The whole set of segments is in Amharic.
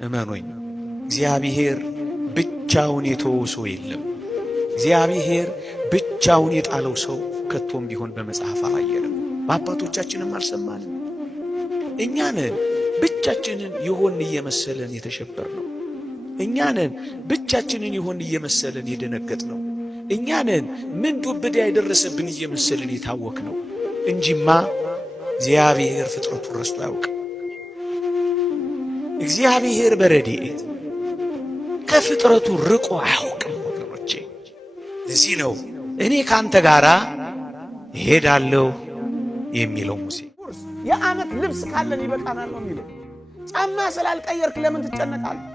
እመኑኝ እግዚአብሔር ብቻውን የተወው ሰው የለም። እግዚአብሔር ብቻውን የጣለው ሰው ከቶም ቢሆን በመጽሐፍ አላየንም፣ በአባቶቻችንም አልሰማንም። እኛንን ብቻችንን ይሆን እየመሰለን የተሸበርነው፣ እኛንን ብቻችንን ይሆን እየመሰለን የደነገጥነው፣ እኛንን ምን ዱብዳ የደረሰብን እየመሰለን የታወክነው እንጂማ እግዚአብሔር ፍጥረቱን ረስቶ አያውቅም። እግዚአብሔር በረድኤት ከፍጥረቱ ርቆ አያውቅም ወገኖቼ። እዚህ ነው እኔ ካንተ ጋራ እሄዳለሁ የሚለው ሙሴ። የዓመት ልብስ ካለን ይበቃናል ነው የሚለው። ጫማ ስላልቀየርክ ለምን ትጨነቃለህ?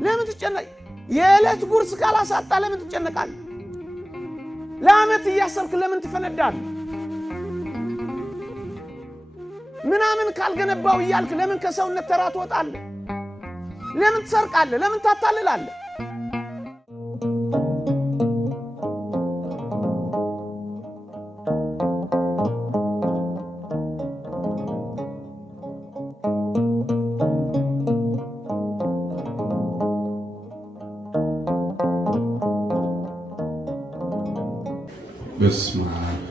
ለምን ትጨነቅ? የዕለት ጉርስ ካላሳጣ ለምን ትጨነቃለህ? ለዓመት እያሰብክ ለምን ትፈነዳለህ? ምናምን ካልገነባው እያልክ ለምን ከሰውነት ተራ ትወጣለህ? ለምን ትሰርቃለህ? ለምን ታታልላለህ? በስመ አብ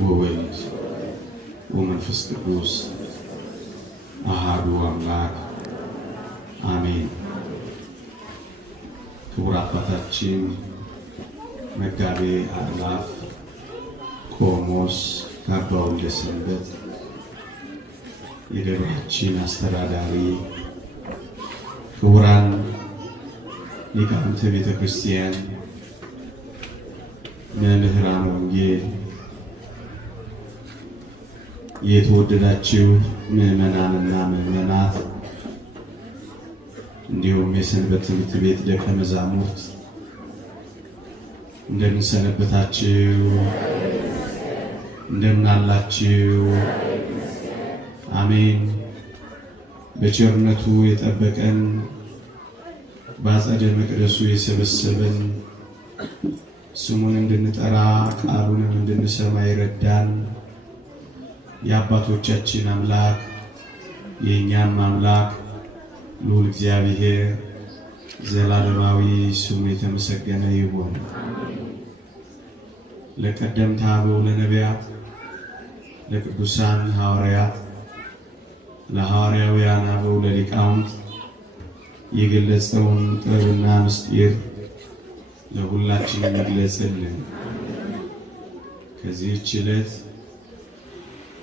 ወወልድ ወመንፈስ ቅዱስ አሐዱ አምላክ አሜን። ክቡር አባታችን መጋቤ አእላፍ ቆሞስ አባ ወልደ ሰንበት የደብራችን አስተዳዳሪ፣ ክቡራን ሊቃውንተ ቤተ ክርስቲያን፣ መምህራን ወንጌል፣ የተወደዳችሁ ምዕመናንና ምዕመናት እንዲሁም የሰንበት ትምህርት ቤት ደቀ መዛሙርት እንደምን ሰነበታችሁ? እንደምን አላችሁ? አሜን። በቸርነቱ የጠበቀን በአጸደ መቅደሱ የሰበሰበን ስሙን እንድንጠራ ቃሉንም እንድንሰማ ይረዳን የአባቶቻችን አምላክ የእኛም አምላክ ልዑል እግዚአብሔር ዘላለማዊ ስሙ የተመሰገነ ይሁን። ለቀደምት አበው ለነቢያት፣ ለቅዱሳን ሐዋርያት፣ ለሐዋርያውያን አበው ለሊቃውንት የገለጸውን ጥበብና ምስጢር ለሁላችን ይግለጽልን። ከዚህች ዕለት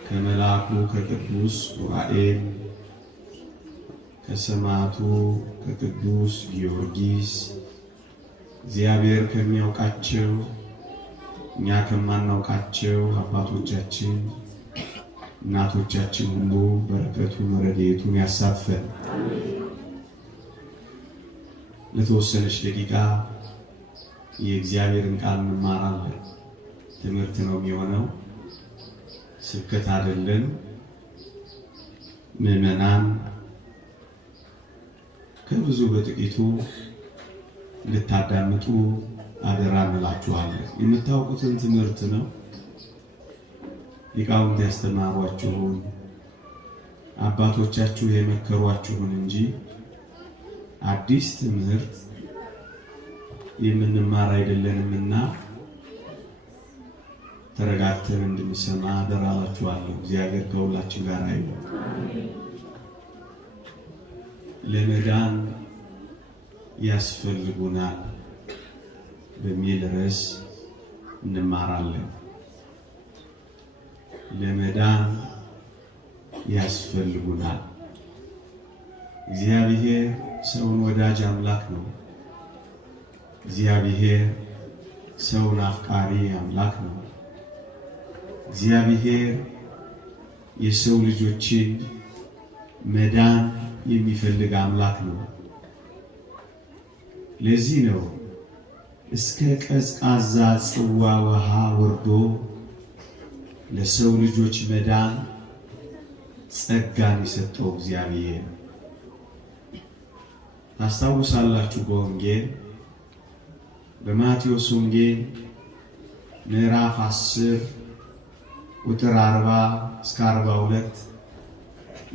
ከመልአኩ ከቅዱስ ዑራኤል ከሰማዕቱ ከቅዱስ ጊዮርጊስ እግዚአብሔር ከሚያውቃቸው እኛ ከማናውቃቸው አባቶቻችን እናቶቻችን ሁሉ በረከቱን ረድኤቱን ያሳትፈን። ለተወሰነች ደቂቃ የእግዚአብሔርን ቃል እንማራለን። ትምህርት ነው የሚሆነው፣ ስብከት አይደለም። ምዕመናን ከብዙ በጥቂቱ ልታዳምጡ አደራ እንላችኋለን። የምታውቁትን ትምህርት ነው፣ ሊቃውንት ያስተማሯችሁን አባቶቻችሁ የመከሯችሁን እንጂ አዲስ ትምህርት የምንማር አይደለንምና ተረጋግተን እንድንሰማ አደራ እላችኋለሁ። እግዚአብሔር ከሁላችን ጋር ይሁን። ለመዳን ያስፈልጉናል በሚል ርዕስ እንማራለን። ለመዳን ያስፈልጉናል። እግዚአብሔር ሰውን ወዳጅ አምላክ ነው። እግዚአብሔር ሰውን አፍቃሪ አምላክ ነው። እግዚአብሔር የሰው ልጆችን መዳን የሚፈልግ አምላክ ነው። ለዚህ ነው እስከ ቀዝቃዛ ጽዋ ውሃ ወርዶ ለሰው ልጆች መዳን ጸጋን የሰጠው እግዚአብሔር። ታስታውሳላችሁ በወንጌል በማቴዎስ ወንጌል ምዕራፍ 10 ቁጥር 40 እስከ 42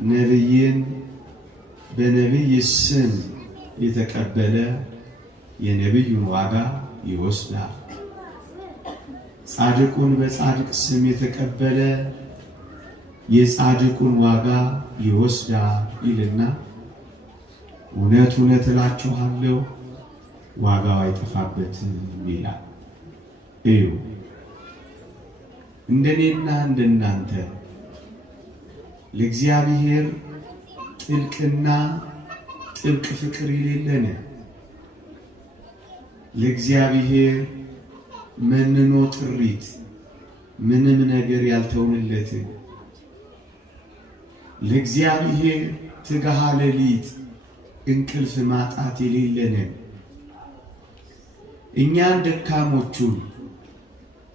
ነቢይን በነቢይ ስም የተቀበለ የነቢዩን ዋጋ ይወስዳል፣ ጻድቁን በጻድቅ ስም የተቀበለ የጻድቁን ዋጋ ይወስዳል ይልና እውነት እውነት እላችኋለሁ ዋጋው አይጠፋበትም ይላል። እዩ እንደኔና እንደናንተ ለእግዚአብሔር ጥልቅና ጥብቅ ፍቅር የሌለን ለእግዚአብሔር መንኖ ጥሪት ምንም ነገር ያልተውንለት ለእግዚአብሔር ትጋሃ ሌሊት እንቅልፍ ማጣት የሌለን እኛን ደካሞቹን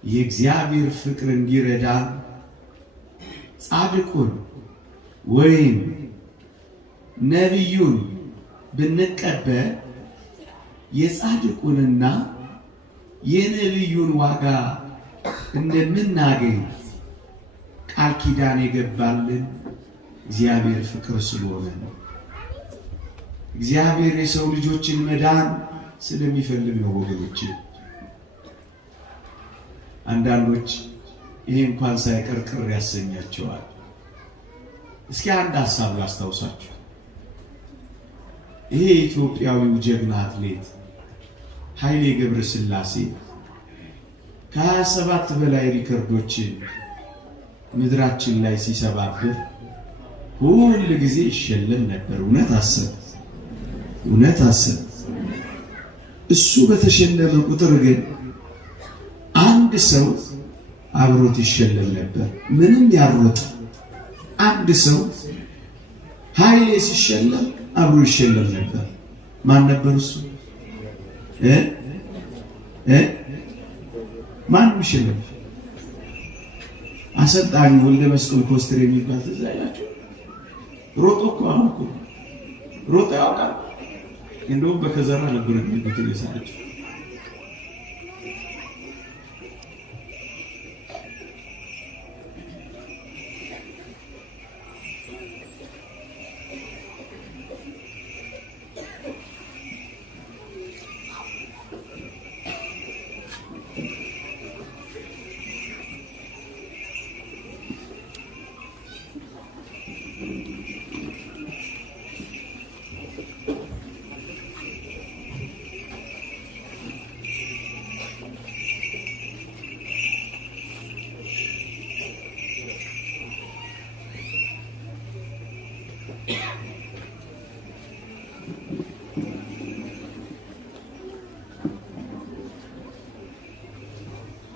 የእግዚአብሔር ፍቅር እንዲረዳ ጻድቁን ወይም ነቢዩን ብንቀበል የጻድቁንና የነቢዩን ዋጋ እንደምናገኝ ቃል ኪዳን የገባልን እግዚአብሔር ፍቅር ስለሆነ ነው። እግዚአብሔር የሰው ልጆችን መዳን ስለሚፈልግ ነው ወገኖች። አንዳንዶች ይሄ እንኳን ሳይቀር ቅር ያሰኛቸዋል። እስኪ አንድ ሐሳብ ላስታውሳችሁ። ይሄ ኢትዮጵያዊው ጀግና አትሌት ኃይሌ ገብረስላሴ ከ27 በላይ ሪከርዶችን ምድራችን ላይ ሲሰባብር ሁሉ ጊዜ ይሸለም ነበር። እውነት አሰብ እሱ በተሸለመ ቁጥር ግን አንድ ሰው አብሮት ይሸለም ነበር። ምንም ያሮጥ አንድ ሰው ኃይሌ ሲሸለም አብሮ ይሸለም ነበር። ማን ነበር እሱ? ማን ይሸለም? አሰልጣኙ ወልደ መስቀል ኮስትር የሚባል ተዛያችሁ ሮጦ እኮ ሮጦ ያውቃል። እንደውም በከዘራ ነበር የሚሉት ይሳቸው።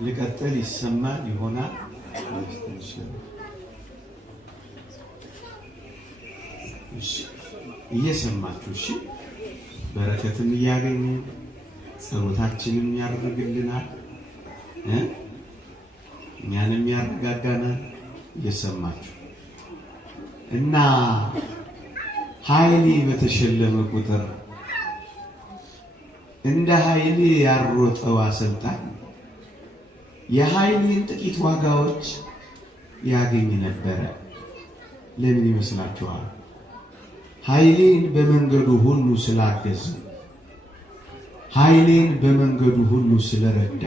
ልቀጥል ይሰማል ይሆናል። እሺ እየሰማችሁ እሺ፣ በረከትም እያገኘ ጸሎታችንም ያደርግልናል፣ እኛንም ያረጋጋናል። እየሰማችሁ እና ኃይሌ በተሸለመ ቁጥር እንደ ኃይሌ ያሮጠው አሰልጣኝ የኃይሌን ጥቂት ዋጋዎች ያገኝ ነበረ። ለምን ይመስላችኋል? ኃይሌን በመንገዱ ሁሉ ስላገዘ፣ ኃይሌን በመንገዱ ሁሉ ስለረዳ፣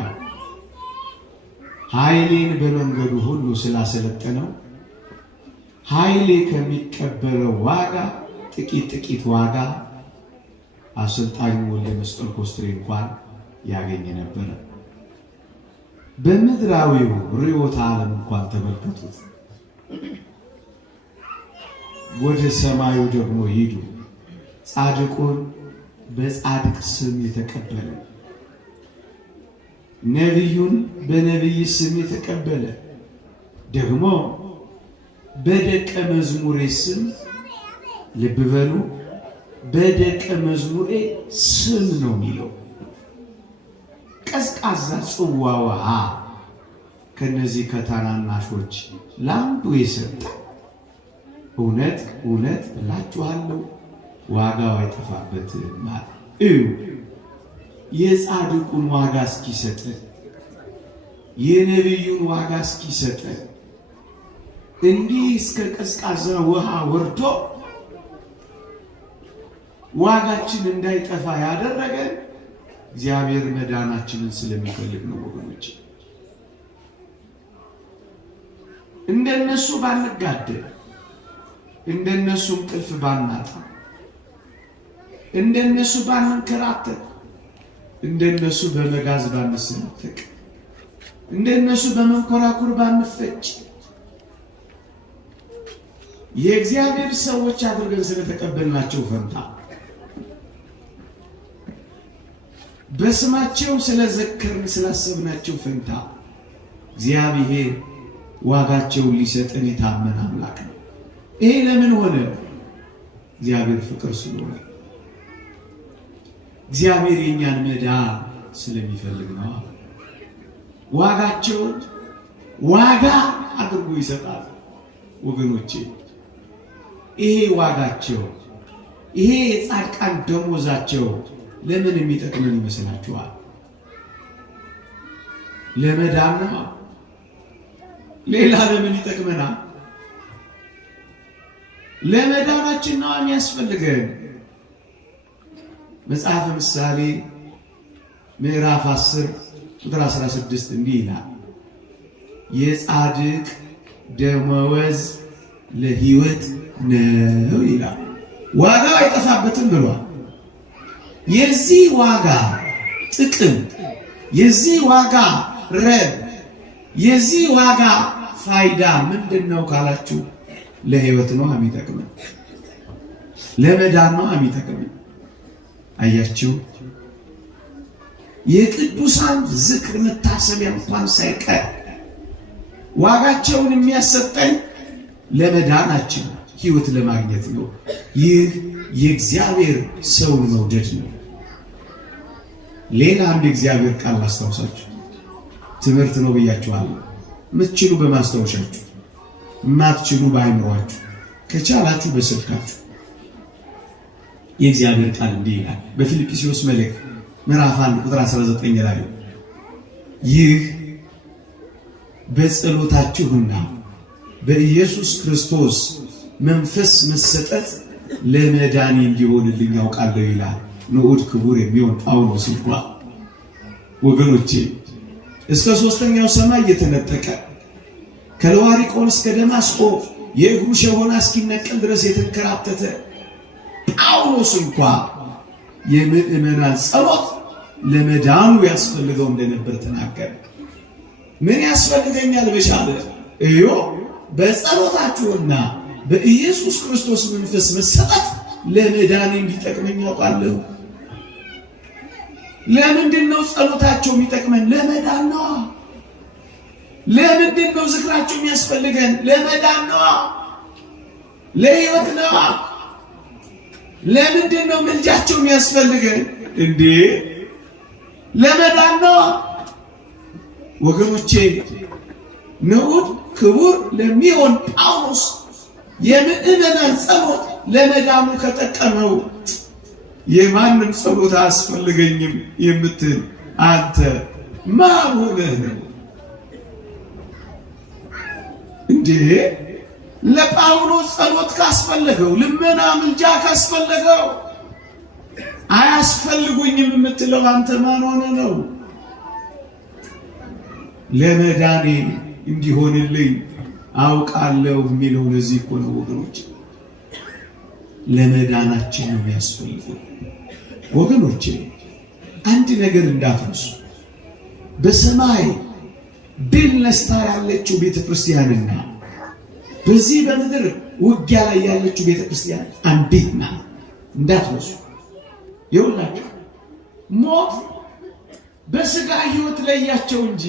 ኃይሌን በመንገዱ ሁሉ ስላሰለጠነው ኃይሌ ከሚቀበለው ዋጋ ጥቂት ዋጋ አሰልጣኙ ወልደ መስቀል ኮስትሬ እንኳን ያገኝ ነበረ። በምድራዊው ርዕዮተ ዓለም እንኳን ተመልከቱት። ወደ ሰማዩ ደግሞ ሂዱ። ጻድቁን በጻድቅ ስም የተቀበለ፣ ነቢዩን በነቢይ ስም የተቀበለ ደግሞ በደቀ መዝሙሬ ስም፣ ልብ በሉ፣ በደቀ መዝሙሬ ስም ነው የሚለው። ቀዝቃዛ ጽዋ ውሃ ከነዚህ ከታናናሾች ለአንዱ የሰጠ እውነት እውነት እላችኋለሁ ዋጋው አይጠፋበትም ማለት እዩ። የጻድቁን ዋጋ እስኪሰጥ፣ የነቢዩን ዋጋ እስኪሰጥ እንዲህ እስከ ቀዝቃዛ ውሃ ወርዶ ዋጋችን እንዳይጠፋ ያደረገ እግዚአብሔር መዳናችንን ስለሚፈልግ ነው ወገኖች። እንደነሱ ባንጋደል፣ እንደነሱ እንቅልፍ ባናጣ፣ እንደነሱ ባንንከራተት፣ እንደነሱ በመጋዝ ባንሰነጠቅ፣ እንደነሱ በመንኮራኩር ባንፈጭ የእግዚአብሔር ሰዎች አድርገን ስለተቀበልናቸው ፈንታ በስማቸው ስለዘከርን ስላሰብናቸው ፈንታ እግዚአብሔር ዋጋቸውን ሊሰጥን የታመነ አምላክ ነው። ይሄ ለምን ሆነ? እግዚአብሔር ፍቅር ስለሆነ፣ እግዚአብሔር የኛን መዳን ስለሚፈልግ ነው። ዋጋቸውን ዋጋ አድርጎ ይሰጣል ወገኖቼ። ይሄ ዋጋቸው፣ ይሄ የጻድቃን ደሞዛቸው ለምን የሚጠቅመን ይመስላችኋል? ለመዳን ነው። ሌላ ለምን ይጠቅመናል? ለመዳናችን ነው የሚያስፈልገን። መጽሐፈ ምሳሌ ምዕራፍ 10 ቁጥር 16 እንዲህ ይላል፣ የጻድቅ ደመወዝ ለሕይወት ነው ይላል። ዋጋው አይጠፋበትም ብሏል። የዚህ ዋጋ ጥቅም፣ የዚህ ዋጋ ረብ፣ የዚህ ዋጋ ፋይዳ ምንድነው ካላችሁ ለሕይወት ነው የሚጠቅመን፣ ለመዳን ነው የሚጠቅመን። አያችሁ፣ የቅዱሳን ዝክር መታሰቢያ እንኳን ሳይቀር ዋጋቸውን የሚያሰጠን ለመዳናችን ሕይወት ለማግኘት ነው። ይህ የእግዚአብሔር ሰውን መውደድ ነው። ሌላ አንድ እግዚአብሔር ቃል አስታውሳችሁ፣ ትምህርት ነው ብያችኋለሁ። የምትችሉ በማስታወሻችሁ፣ የማትችሉ በአይምሯችሁ፣ ከቻላችሁ በስልካችሁ። የእግዚአብሔር ቃል እንዲህ ይላል በፊልጵስዩስ መልእክት ምዕራፍ 1 ቁጥር 19 ላይ ይህ በጸሎታችሁና በኢየሱስ ክርስቶስ መንፈስ መሰጠት ለመዳኔ እንዲሆንልኝ ያውቃለሁ ይላል ንዑድ ክቡር የሚሆን ጳውሎስ። እንኳን ወገኖቼ እስከ ሦስተኛው ሰማይ የተነጠቀ ከለዋሪቆን እስከ ደማስቆ የእግሩ ሸሆና እስኪነቀል ድረስ የተንከራተተ ጳውሎስ እንኳን የምእመናን ጸሎት ለመዳኑ ያስፈልገው እንደነበር ተናገረ። ምን ያስፈልገኛል በሻለ እዩ በጸሎታችሁና በኢየሱስ ክርስቶስ መንፈስ መሰጠት ለመዳኔ እንዲጠቅመኝ ያውቃለሁ። ለምንድን ነው ጸሎታቸው የሚጠቅመን? ለመዳን ነው። ለምንድን ነው ዝክራቸው የሚያስፈልገን? ለመዳን ነው፣ ለሕይወት ነው። ለምንድን ነው ምልጃቸው የሚያስፈልገን? እንዴ ለመዳን ነው ወገኖቼ። ንዑድ ክቡር ለሚሆን ጳውሎስ የምእመናን ጸሎት ለመዳኑ ከጠቀመው የማንም ጸሎት አያስፈልገኝም የምትል አንተ ማን ሆነህ ነው እንዴ? ለጳውሎስ ጸሎት ካስፈለገው፣ ልመና ምልጃ ካስፈለገው አያስፈልጉኝም የምትለው አንተ ማን ሆነህ ነው? ለመዳኔ እንዲሆንልኝ አውቃለሁ የሚለው ለዚህ እኮ ነው ወገኖች። ለመዳናችን ነው የሚያስፈልገው ወገኖች። አንድ ነገር እንዳትረሱ፣ በሰማይ ድል ነስታ ያለችው ቤተክርስቲያንና በዚህ በምድር ውጊያ ላይ ያለችው ቤተክርስቲያን አንዲት ናት። እንዳትረሱ። ይኸውላችሁ ሞት በስጋ ሕይወት ለያቸው እንጂ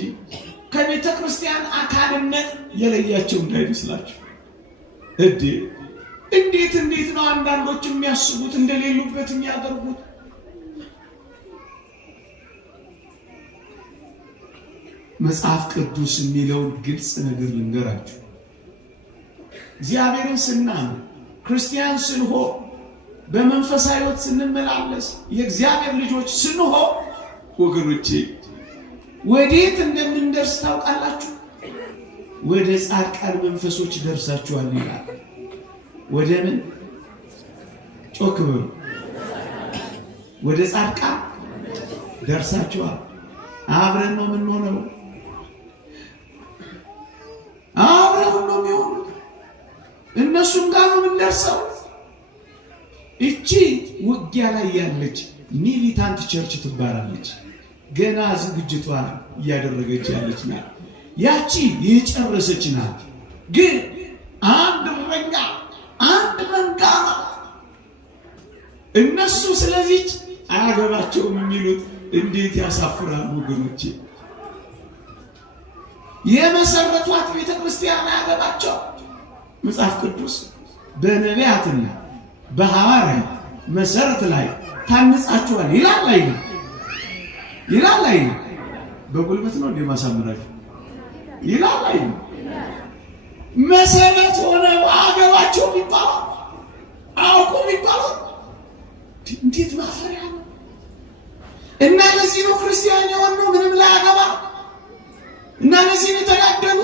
ከቤተ ክርስቲያን አካልነት የለያቸው እንዳይመስላችሁ። እንዴት ነው አንዳንዶች የሚያስቡት እንደሌሉበት የሚያደርጉት? መጽሐፍ ቅዱስ የሚለውን ግልጽ ነገር ልንገራችሁ። እግዚአብሔርን ስናምን፣ ክርስቲያን ስንሆን፣ በመንፈሳዊ ሕይወት ስንመላለስ፣ የእግዚአብሔር ልጆች ስንሆን ወገኖቼ ወዴት እንደምንደርስ ታውቃላችሁ? ወደ ጻድቃን መንፈሶች ደርሳችኋል ይላል። ወደ ምን ጮክ በሉ። ወደ ጻድቃን ደርሳችኋል። አብረን ነው የምንሆነው። አብረን ነው የሚሆኑት። እነሱም ጋር ነው የምንደርሰው። እቺ ውጊያ ላይ ያለች ሚሊታንት ቸርች ትባላለች። ገና ዝግጅቷ እያደረገች ያለች ናት። ያቺ የጨረሰች ናት። ግን አንድ መንጋ እነሱ ስለዚች አያገባቸውም የሚሉት እንዴት ያሳፍራሉ ወገኖቼ። የመሰረቷት ቤተክርስቲያን አያገባቸው። መጽሐፍ ቅዱስ በነቢያትና በሐዋርያት መሰረት ላይ ታንጻችኋል ይላል አይደል? በጉልበት ነው እንደማሳምራችሁ ይላል አይደል? መሰረት ሆነው አገባቸው ይባላል። አውቁ ይባላል። እንዴት ማፈሪያ ነው! እና ለዚህ ነው ክርስቲያን የሆነው ምንም ላይ አገባ እና ለዚህ ነው ተጋደሉ።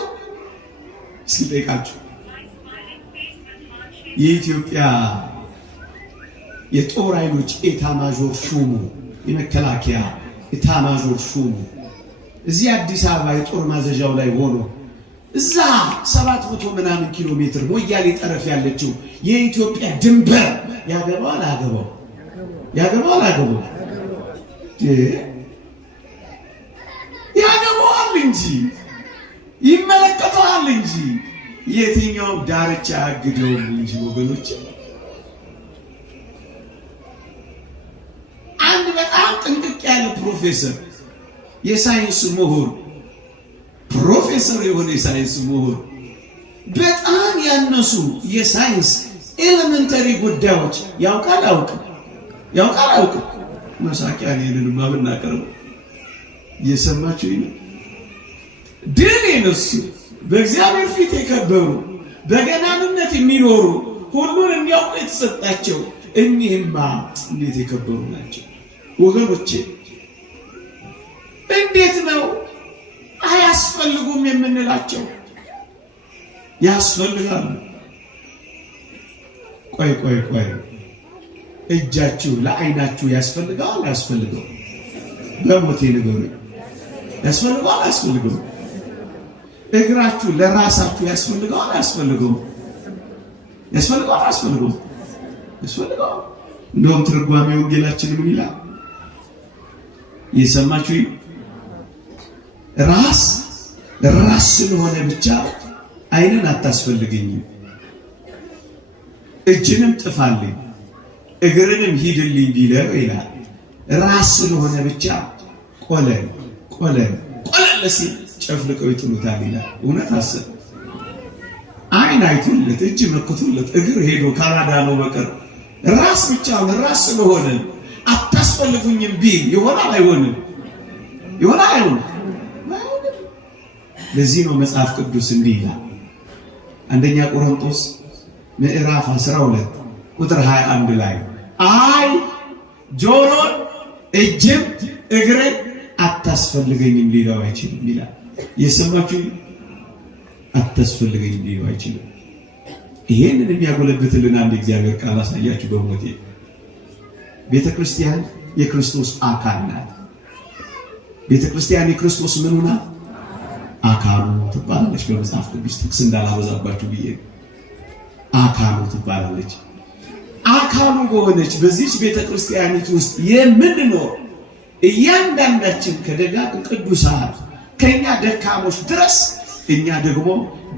እስኪ ጠይቃችሁ የኢትዮጵያ የጦር ኃይሎች ኤታማዦር ሹሙ የመከላከያ ኤታማዦር ሹሙ እዚህ አዲስ አበባ የጦር ማዘዣው ላይ ሆኖ እዛ 700 ምናምን ኪሎ ሜትር ሞያሌ ጠረፍ ያለችው የኢትዮጵያ ድንበር ያገባዋል እንጂ ይመለከተዋል እንጂ የትኛውም ዳርቻ አግደውም እንጂ ወገኖች። አንድ በጣም ጥንቅቅ ያለ ፕሮፌሰር የሳይንስ ምሁር ፕሮፌሰር የሆነ የሳይንስ ምሁር በጣም ያነሱ የሳይንስ ኤሌመንተሪ ጉዳዮች ያውቃል መሳቂያ ነን ማብናቀረው እየሰማችሁ ነው። ድል የነሱ በእግዚአብሔር ፊት የከበሩ በገናንነት የሚኖሩ ሁሉን እንዲያውቁ የተሰጣቸው እኒህማ እንዴት የከበሩ ናቸው ወገኖቼ። እንዴት ነው አያስፈልጉም የምንላቸው? ያስፈልጋሉ። ቆይ እጃችሁ ለዓይናችሁ ያስፈልጋል አያስፈልገው? በሞቴ ንገሩኝ። ያስፈልጋል አያስፈልገው? እግራችሁ ለራሳችሁ ያስፈልጋል አያስፈልገው? ያስፈልጋል አያስፈልገው? ያስፈልጋል። እንደውም ትርጓሜ ወንጌላችን ምን ይላል? የሰማችሁ ራስ ስለሆነ ብቻ ዓይንን አታስፈልገኝም፣ እጅንም ጥፋልኝ እግርንም ሂድልኝ ቢለው ይላል። ራስ ስለሆነ ብቻ ቆለል ሲል ጨፍልቀው ይጥሉታል ይላል። እውነት አሰብ ዓይን አይቶለት እጅ መክቶለት እግር ሄዶ ካላዳነው በቀር ራስ ብቻውን ራስ ስለሆነ አታስፈልጉኝም ቢል ይሆናል አይሆንም? ለዚህ ነው መጽሐፍ ቅዱስ እንዲህ ይላል። አንደኛ ቆሮንቶስ ምዕራፍ 12 ቁጥር 21 ላይ አይ ጆሮን እጅም እግርን አታስፈልገኝም ሊለው አይችልም ይላል። የሰማችሁ አታስፈልገኝም ሊለው አይችልም። ይሄንን የሚያጎለብትልን አንድ እግዚአብሔር ቃል አሳያችሁ። በሞቴ ቤተክርስቲያን የክርስቶስ አካል ናት። ቤተክርስቲያን የክርስቶስ ምኑ ናት? አካሉ ትባላለች። በመጽሐፍ ቅዱስ ጥቅስ እንዳላበዛባችሁ ብዬ አካሉ ትባላለች። አካሉ በሆነች በዚህች ቤተክርስቲያኒት ውስጥ የምንኖር እያንዳንዳችን ከደጋግ ቅዱሳን ከኛ ደካሞች ድረስ እኛ ደግሞ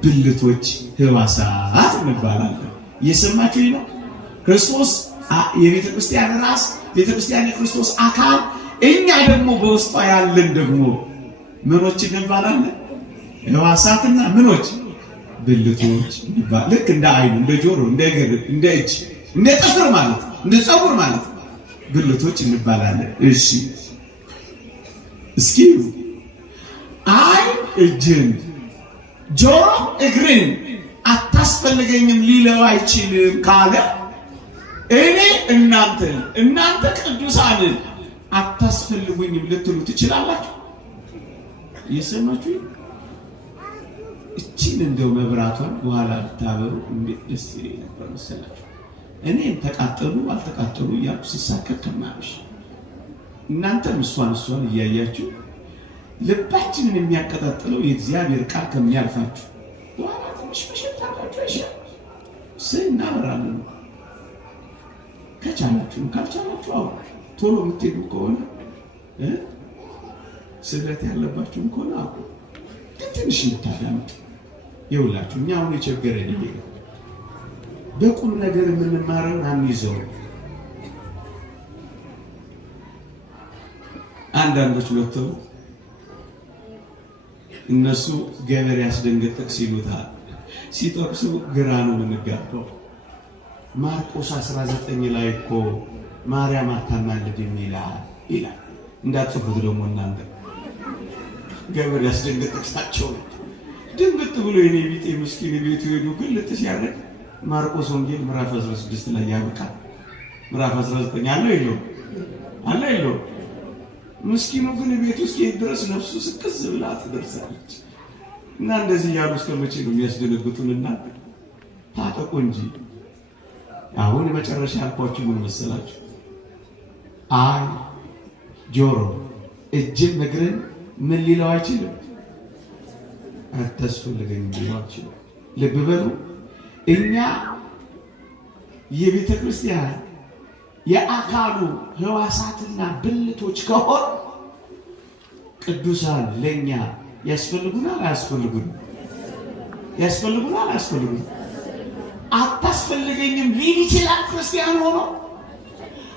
ብልቶች ሕዋሳት እንባላለን። እየሰማችሁ ነው። ክርስቶስ የቤተክርስቲያን ራስ፣ ቤተክርስቲያን የክርስቶስ አካል፣ እኛ ደግሞ በውስጧ ያለን ደግሞ ምኖች እንባላለን? ሕዋሳትና ምኖች ብልቶች እንባል። ልክ እንደ ዓይኑ፣ እንደ ጆሮ፣ እንደ እግር፣ እንደ እጅ፣ እንደ ጥፍር ማለት እንደ ፀጉር ማለት ብልቶች እንባላለን። እሺ እስኪ ዓይን እጅን፣ ጆሮ እግርን አታስፈልገኝም ሊለው አይችልም ካለ እኔ እናንተ ቅዱሳንን አታስፈልጉኝም ልትሉ ትችላላችሁ? እየሰማችሁ እቺን እንደው መብራቷን በኋላ ብታበሩ እንዴት ደስ ይለኝ ነበር መሰላችሁ። እኔም ተቃጠሉ አልተቃጠሉ እያልኩ ስሳከት ከማብሽ እናንተም እሷን እያያችሁ ልባችንን የሚያቀጣጥለው የእግዚአብሔር ቃል ከሚያልፋችሁ በኋላ ትንሽ መሸታላችሁ አይሻል ስናበራለን። ከቻላችሁ ካልቻላችሁ አው ቶሎ የምትሄዱ ከሆነ ስለት ያለባችሁ ከሆነ አው ትንሽ እንታዳምጡ። ይውላችሁ እኛ አሁን የቸገረን ይሄ በቁም ነገር የምንማረውን አንይዘው። አንዳንዶች መጥተው እነሱ ገበሬ ያስደንገጠቅ ሲሉታል ሲጠቅሱ ግራ ነው የምንጋባው። ማርቆስ 19 ላይ እኮ ማርያም አታማልድም ይላል። እንዳትጽፉት ደግሞ እናንተ ገበሬ ያስደንገጠቅሳቸው ድንግጥ ብሎ የኔ ቢጤ ምስኪን ቤቱ ሄዱ ግልጥ ሲያደርግ ማርቆስ ወንጌል ምዕራፍ 16 ላይ ያበቃል። ምዕራፍ 19 አለ የለው ምስኪኑ ግን ቤት ውስጥ ድረስ ነፍሱ ስቅዝ ብላ ትደርሳለች። እና እንደዚህ ያሉ እስከ መቼ ነው የሚያስደነግጡንና ታጠቁ እንጂ። አሁን የመጨረሻ ያልኳችሁ ምን መሰላችሁ? አይ ጆሮ እጅም እግርን ምን ሊለው አይችልም፣ አታስፈልገኝም ሊለው አይችልም። ልብ በሉ እኛ የቤተ ክርስቲያን የአካሉ ህዋሳትና ብልቶች ከሆነ ቅዱሳን ለኛ ያስፈልጉናል አያስፈልጉንም? ያስፈልጉናል አያስፈልጉንም? አታስፈልገኝም ሊል ይችላል ክርስቲያን ሆኖ።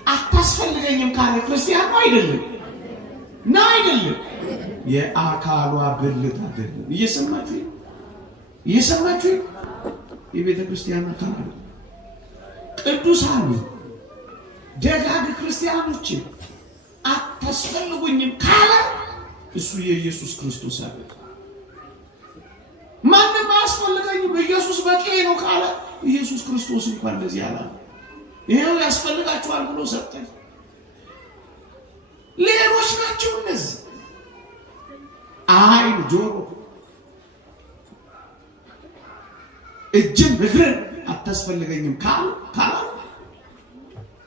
አታስፈልገኝም ካለ ክርስቲያን ነው አይደለም? የአካሏ ብልት አይደለም። እየሰማችሁ የቤተ ክርስቲያን አካል ቅዱሳን ደጋግ ክርስቲያኖች አታስፈልጉኝም ካለ እሱ የኢየሱስ ክርስቶስ አለ። ማንም አያስፈልገኝም ኢየሱስ በቂ ነው ካለ ኢየሱስ ክርስቶስ እንኳን እንደዚህ አለ። ይሄው ያስፈልጋችኋል ብሎ ሰጠኝ። ሌሎች ናቸው እነዚህ አይን፣ ጆሮ፣ እጅም እግርን አታስፈልገኝም ካለ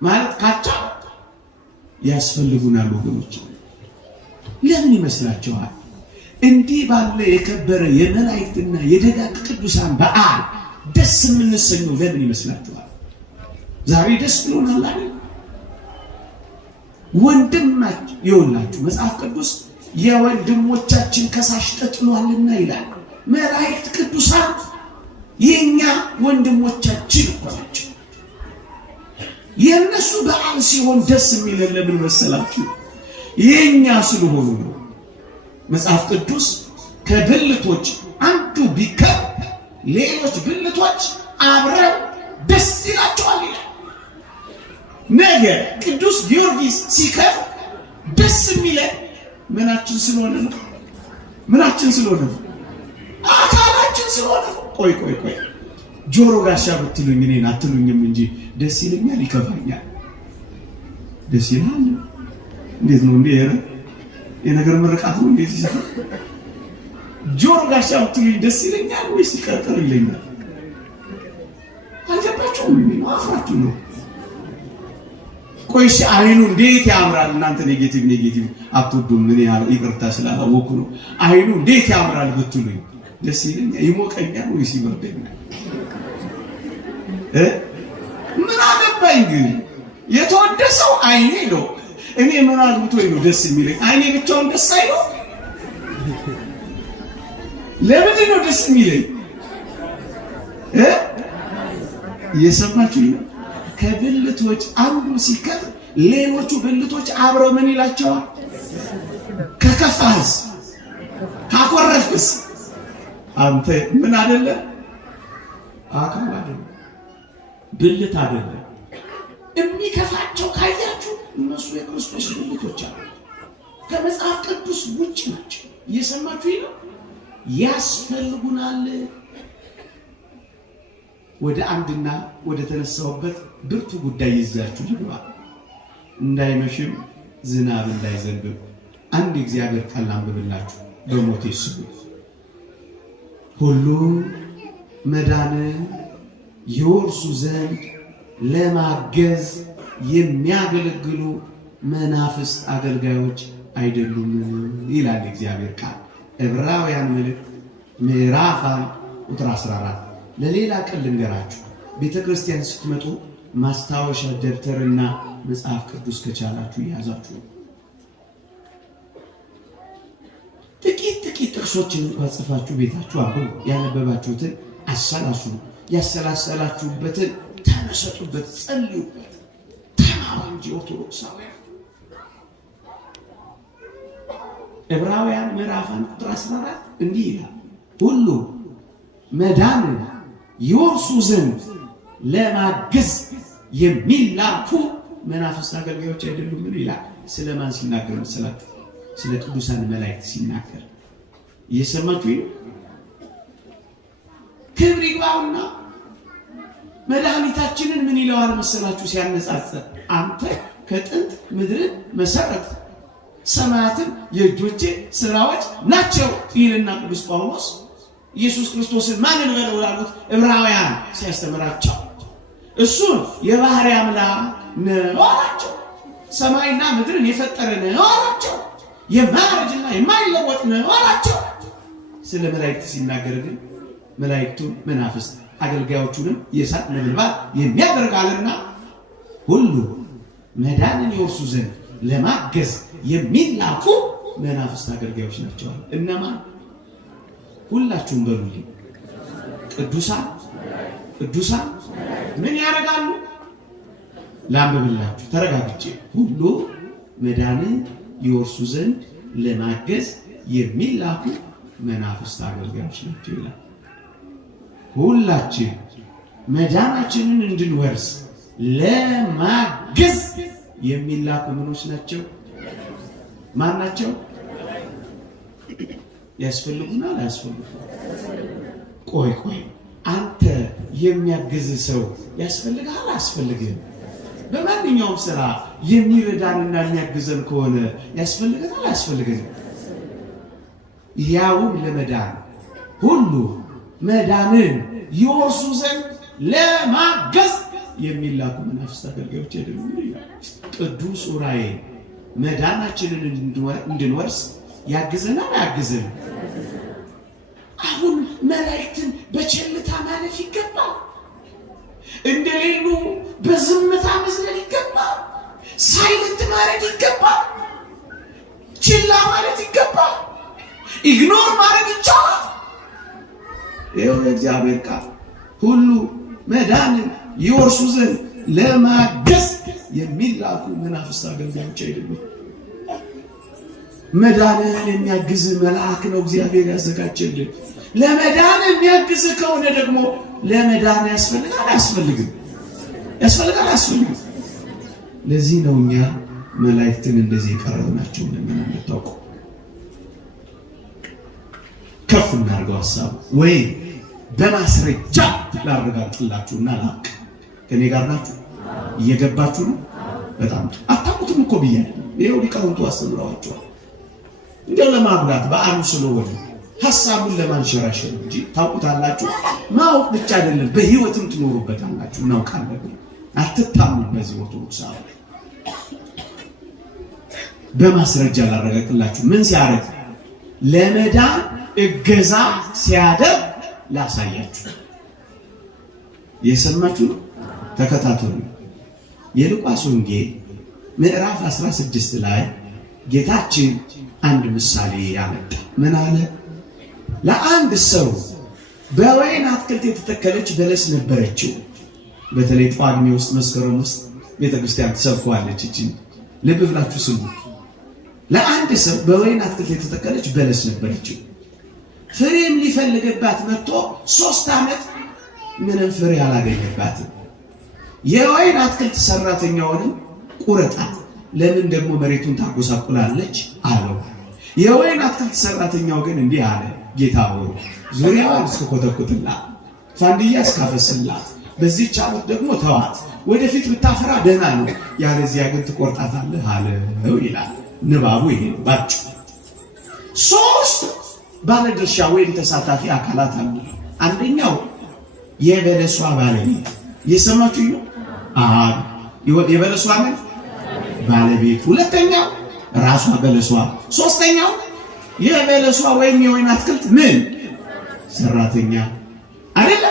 ማለት ካቻ ያስፈልጉናል ወገኖች። ለምን ይመስላችኋል እንዲህ ባለ የከበረ የመላእክትና የደጋግ ቅዱሳን በዓል ደስ የምንሰኘው? ለምን ይመስላችኋል? ዛሬ ደስ ብሎናል አይደል? ወንድማችን ይኸውላችሁ መጽሐፍ ቅዱስ የወንድሞቻችን ከሳሽ ተጥሏልና ይላል። መላእክት ቅዱሳን የኛ ወንድሞቻችን እኮ ናቸው። የነሱ በዓል ሲሆን ደስ የሚለን ለምን መሰላችሁ? የኛ ስለሆኑ ነው። መጽሐፍ ቅዱስ ከብልቶች አንዱ ቢከር ሌሎች ብልቶች አብረው ደስ ይላቸዋል ይላል። ነገ ቅዱስ ጊዮርጊስ ሲከር ደስ የሚለን ምናችን ስለሆነ ነው? ምናችን ስለሆነ ነው? አካላችን ስለሆነ ነው። ቆይ ጆሮ ጋሻ ብትሉኝ እኔን አትሉኝም እንጂ ደስ ይለኛል፣ ይከፋኛል። ደስ ይላል። እንዴት ነው እንዴ? የነገር ምርቃት ነው እንዴት ይሰፋል? ጆሮ ጋሻ ብትሉኝ ደስ ይለኛል ወይስ ይቀርቀር ይለኛል? አልገባችሁም? አፍራችሁ ነው። ቆይሽ አይኑ እንዴት ያምራል! እናንተ ኔጌቲቭ አትወዱም። ምን ያህል ይቅርታ ስላላወኩ ነው። አይኑ እንዴት ያምራል ብትሉኝ ደስ ይለኛል፣ ይሞቀኛል ወይስ ይበርደኛል? ምን አገባኝ ግን የተወደሰው አይኔ ነው። እኔ ምን አግብቶኝ ነው ደስ የሚለኝ? አይኔ ብቻውን ደስ አይለው? ለምንድን ነው ደስ የሚለኝ? የሰማችሁኝ ነው? ከብልቶች አንዱ ሲከፍ ሌሎቹ ብልቶች አብረው ምን ይላቸዋል? ከከፋህስ ካኮረፍክስ አንተ ምን አይደለ? አካል አይደለ? ብልት አይደለ? የሚከፋቸው ካያችሁ እነሱ የክርስቶስ ብልቶች አሉ። ከመጽሐፍ ቅዱስ ውጭ ናቸው። እየሰማችሁኝ ነው? ያስፈልጉናል። ወደ አንድና ወደ ተነሳውበት ብርቱ ጉዳይ ይዛችሁ ልግባ። እንዳይመሽም ዝናብ እንዳይዘንብ አንድ እግዚአብሔር ቃል አንብብላችሁ በሞቴ ስሙ። ሁሉ መዳንን ይወርሱ ዘንድ ለማገዝ የሚያገለግሉ መናፍስት አገልጋዮች አይደሉም ይላል እግዚአብሔር ቃል። ዕብራውያን መልእክት ምዕራፍ 1 ቁጥር 14። ለሌላ ቀን ልንገራችሁ፣ ቤተ ክርስቲያን ስትመጡ ማስታወሻ ደብተርና መጽሐፍ ቅዱስ ከቻላችሁ ያዛችሁ። ጥቂት ጥቅሶችን እንኳን ጽፋችሁ ቤታችሁ አንብቡ። ያነበባችሁትን አሰላስሉ። ያሰላሰላችሁበትን ተመሰጡበት፣ ጸልዩበት። ተማሩ እንጂ ኦርቶዶክሳውያን። ዕብራውያን ምዕራፍ 1 ቁጥር 14 እንዲህ ይላል፣ ሁሉ መዳንን ይወርሱ ዘንድ ለማገዝ የሚላኩ መናፍስት አገልጋዮች አይደሉም ይላል። ስለማን ሲናገር መሰላችሁ? ስለ ቅዱሳን መላእክት ሲናገር እየሰማችሁ ነው። ክብር ይግባውና መድኃኒታችንን ምን ይለዋል መሰላችሁ ሲያነጻጽር? አንተ ከጥንት ምድርን መሰረት ሰማያትን የእጆቼ ስራዎች ናቸው ይልና ቅዱስ ጳውሎስ ኢየሱስ ክርስቶስን ማን እንበለው ላሉት ዕብራውያን ሲያስተምራቸው እሱን የባህሪ አምላክ ነው አላቸው። ሰማይና ምድርን የፈጠረ ነው አላቸው። የማያረጅና የማይለወጥ ነው አላቸው። ስለ መላእክት ሲናገር ግን መላእክቱን መናፍስት አገልጋዮቹንም የእሳት ነበልባል የሚያደርጋልና ሁሉ መዳንን ይወርሱ ዘንድ ለማገዝ የሚላኩ መናፍስት አገልጋዮች ናቸው። እነማን? ሁላችሁም በሉልኝ። ቅዱሳን ምን ያደርጋሉ? ላንብብላችሁ ተረጋግጬ። ሁሉ መዳንን ይወርሱ ዘንድ ለማገዝ የሚላኩ መናፍስት አገልጋዮች ናቸው ይላል። ሁላችን መዳናችንን እንድንወርስ ለማገዝ የሚላኩ ምኖች ናቸው? ማን ናቸው? ያስፈልጉናል አያስፈልጉም? ቆይ አንተ የሚያግዝ ሰው ያስፈልግሃል አያስፈልግም? በማንኛውም ስራ የሚረዳንና የሚያግዘን ከሆነ ያስፈልገናል አያስፈልግም? ያውም ለመዳን ሁሉ መዳንን ይወርሱ ዘንድ ለማገዝ የሚላኩ መናፍስት አገልጋዮች አይደሉም ይላል ቅዱስ ዑራኤል። መዳናችንን እንድንወርስ ያግዘናል አያግዘንም? አሁን መላእክትን በቸልታ ማለፍ ይገባል? እንደሌሉ በዝምታ መዝለል ይገባል? ሳይለንት ማድረግ ይገባል? ችላ ማለት ይገባል? ኢግኖር ማድረግ ይቻላል? ይኸው የእግዚአብሔር ቃል ሁሉ መዳንን ይወርሱ ዘንድ ለማገዝ የሚላኩ መናፍስት አገልጋዮች አይደሉም። መዳንን የሚያግዝ መልአክ ነው እግዚአብሔር ያዘጋጀልን። ለመዳን የሚያግዝ ከሆነ ደግሞ ለመዳን ያስፈልጋል አያስፈልግም? ያስፈልጋል አያስፈልግም? ለዚህ ነው እኛ መላእክትን እንደዚህ የቀረብናቸው እንደምናመጣው። ከፍ እናድርገው ሐሳቡ ወይ በማስረጃ ላረጋግጥላችሁና ላቅ። ከኔ ጋር ናችሁ? እየገባችሁ ነው? በጣም አታውቁትም እኮ ብያለሁ። ይሄው ሊቃውንቱ አስተምረዋቸዋል። እንደው ለማጉላት በአሉ ስለሆነ ሐሳቡን ለማንሸራሸር እንጂ ታውቁታላችሁ። ማወቅ ብቻ አይደለም በህይወትም ትኖሩበታላችሁ። እናውቃለን። አትታሙ። በዚህ ኦርቶዶክሳዊ በማስረጃ ላረጋግጥላችሁ። ምን ሲያደርግ? ለመዳን እገዛ ሲያደርግ ላሳያችሁ። የሰማችሁ ነው? ተከታተሉ። የሉቃስ ወንጌል ምዕራፍ 16 ላይ ጌታችን አንድ ምሳሌ ያመጣ። ምን አለ? ለአንድ ሰው በወይን አትክልት የተተከለች በለስ ነበረችው። በተለይ ጳጉሜ ውስጥ መስከረም ውስጥ ቤተክርስቲያን ትሰብከዋለች። እቺ ልብ ብላችሁ ስሙ። ለአንድ ሰው በወይን አትክልት የተተከለች በለስ ነበረችው። ፍሬም ሊፈልግባት መጥቶ 3 ዓመት ምንም ፍሬ አላገኘባትም። የወይን አትክልት ሰራተኛውንም ቁረጣት፣ ለምን ደግሞ መሬቱን ታጎሳቁላለች አለው። የወይን አትክልት ሰራተኛው ግን እንዲህ አለ፣ ጌታ ሆይ ዙሪያዋን እስክኮተኩትላት ፋንድያ እስካፈስላት በዚህች ዓመት ደግሞ ተዋት፣ ወደፊት ብታፈራ ደህና ነው፣ ያለዚያ ግን ትቆርጣታለህ አለው ይላል ንባቡ። ይሄ ባጭ 3 ባለድርሻ ወይም ተሳታፊ አካላት አሉ። አንደኛው የበለሷ ባለቤት የሰማችሁ ነው። የበለሷ ባለቤት፣ ሁለተኛው ራሷ በለሷ፣ ሶስተኛው የበለሷ ወይም የወይን አትክልት ሰራተኛ አይደለ?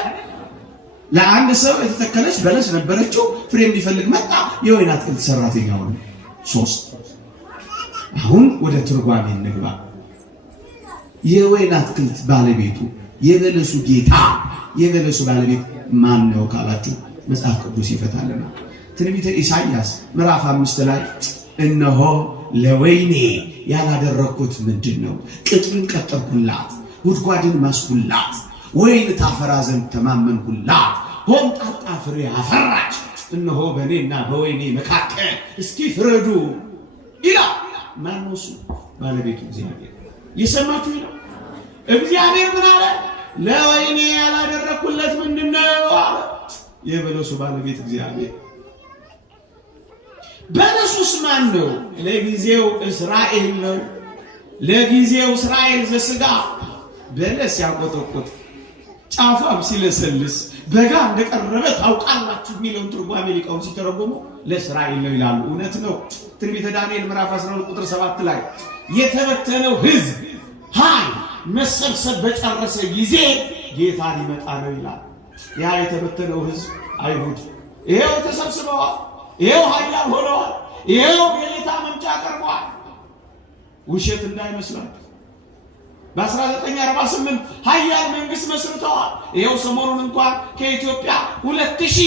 ለአንድ ሰው የተተከለች በለስ ነበረችው፣ ፍሬ እንዲፈልግ መጣ፣ የወይን አትክልት ሰራተኛ ሆነ። ሶስት። አሁን ወደ ትርጓሜ እንግባ። የወይን አትክልት ባለቤቱ የበለሱ ጌታ፣ የበለሱ ባለቤት ማን ነው ካላችሁ መጽሐፍ ቅዱስ ይፈታልና ትንቢተ ኢሳይያስ ምዕራፍ 5 ላይ እነሆ ለወይኔ ያላደረኩት ምንድነው? ቅጥርን ቀጠርኩላት፣ ጉድጓድን ማስኩላት፣ ወይን ታፈራ ዘንድ ተማመንኩላት፣ ሆምጣጣ ፍሬ አፈራች። እነሆ በእኔና በወይኔ መካከል እስኪ ፍረዱ ይላል። ማን ነው እሱ? ባለቤቱ እግዚአብሔር። የሰማችሁ ነው። እግዚአብሔር ምን አለ? ለወይኔ ያላደረኩለት ምንድነው አለ። የበለሱ ባለቤት እግዚአብሔር። በለሱስ ማን ነው? ለጊዜው እስራኤል ነው። ለጊዜው እስራኤል ዘሥጋ በለስ ያቆጠቁጥ ጫፏም ሲለሰልስ በጋ እንደቀረበ ታውቃላችሁ የሚለውን ትርጓሜ ሊቃውን ሲተረጎሙ ለእስራኤል ነው ይላሉ። እውነት ነው። ትንቢተ ዳንኤል ምዕራፍ 12 ቁጥር 7 ላይ የተበተነው ሕዝብ ኃይል መሰብሰብ በጨረሰ ጊዜ ጌታ ሊመጣ ነው ይላል። ያ የተበተነው ሕዝብ አይሁድ ይሄው ተሰብስበዋል፣ ይሄው ኃያል ሆነዋል፣ ይሄው የጌታ መምጫ ቀርቧል። ውሸት እንዳይመስላችሁ በ1948 ኃያል መንግስት መስርተዋል። ይሄው ሰሞኑን እንኳን ከኢትዮጵያ 2000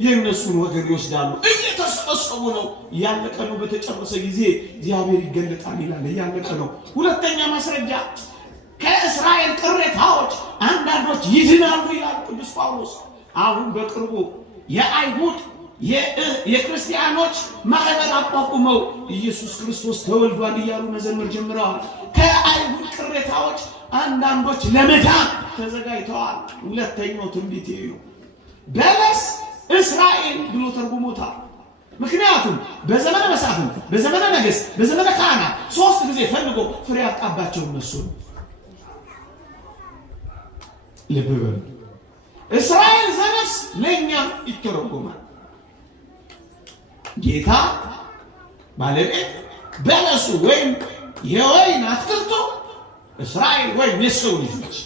የእነሱን ወገን ይወስዳሉ። እየተሰበሰቡ ነው። እያለቀ ነው። በተጨረሰ ጊዜ እግዚአብሔር ይገለጣል ይላል። እያለቀ ነው። ሁለተኛ ማስረጃ ከእስራኤል ቅሬታዎች አንዳንዶች ይድናሉ ይላል ቅዱስ ጳውሎስ። አሁን በቅርቡ የአይሁድ የክርስቲያኖች ማህበር አቋቁመው ኢየሱስ ክርስቶስ ተወልዷል እያሉ መዘመር ጀምረዋል። ከአይሁድ ቅሬታዎች አንዳንዶች ለመዳን ተዘጋጅተዋል። ሁለተኛው ትንቢት ነው። በለስ እስራኤል ብሎ ተርጉሞታል። ምክንያቱም በዘመነ መሳፍንት፣ በዘመነ ነገሥት፣ በዘመነ ካህናት 3 ጊዜ ፈልጎ ፍሬ ያጣባቸው እነሱ ነው። ልብ በሉ። እስራኤል ዘነፍስ ለኛ ይተረጎማል። ጌታ ባለቤት በለሱ ወይም የወይን አትክልቱ እስራኤል ወይም የሰው ልጆች።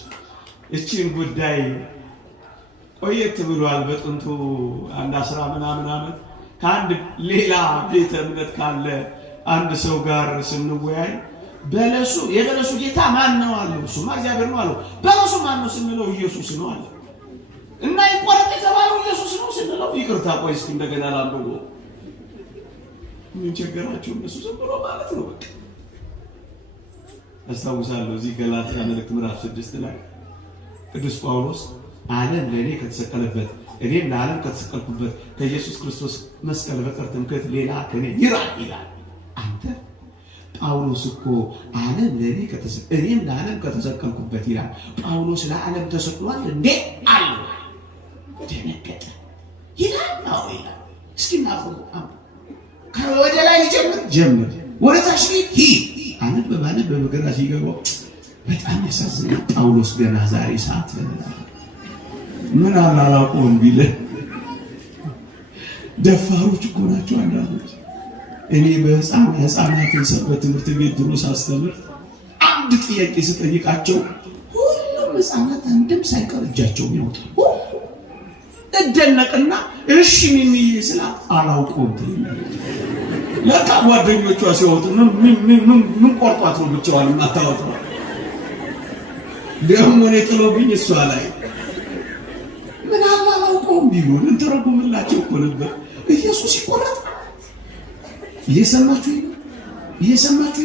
እቺን ጉዳይ ቆየት ብሏል። በጥንቱ አንድ 10 ምናምን ዓመት ከአንድ ሌላ ቤተ እምነት ካለ አንድ ሰው ጋር ስንወያይ በለሱ የበለሱ ጌታ ማን ነው አለው። እሱማ እግዚአብሔር ነው አለው። በለሱ ማን ነው ስንለው ኢየሱስ ነው አለ። እና ይቆረጥ የተባለው ኢየሱስ ነው ስንለው ይቅርታ ቆይ እስኪ እንደገና ላንብቦ ምን ቸገራችሁ እነሱ ዝም ብሎ ማለት ነው። በቃ አስታውሳለሁ እዚህ ገላትያ መልእክት ምዕራፍ 6 ላይ ቅዱስ ጳውሎስ ዓለም ለእኔ ከተሰቀለበት እኔም ለዓለም ከተሰቀልኩበት ከኢየሱስ ክርስቶስ መስቀል በቀር ትምክህት ሌላ ከኔ ይራቅ ይላል። አንተ ጳውሎስ እኮ ዓለም ለእኔ እኔም ለዓለም ከተሰቀልኩበት ይላል። ጳውሎስ ለዓለም ተሰቅሏል እንዴ አለ። ደነገጠ ይላል ነው ይላል። እስኪ እናፈሩ ከወደ ላይ ጀምር ወደ ታች ሂድ አነበብ በግራ ሲገባው በጣም ያሳዝናል። ጳውሎስ ገና ዛሬ ሰዓት ምን አላላቆም ቢለ ደፋሮች እኮ ናቸው አንዳንዶች። እኔ በህፃናትን ሰንበት ትምህርት ቤት ድሮ ሳስተምር አንድ ጥያቄ ስጠይቃቸው ሁሉም ህፃናት አንድም ሳይቀር እጃቸውን ያወጣሉ። እደነቅና እሺ ሚሚዬ ስላት አላውቀውም ትላለች። ለካ ጓደኞቿ ሲወጡ ምን ቆርጧት ነው ብቻዋን የማታወጣው? ደግሞ እኔ ጥሎብኝ እሷ ላይ ምን አላውቀውም ቢሆን እንተረጉምላቸው እኮ ነበር። ኢየሱስ ይቆረጥ። እየሰማችሁ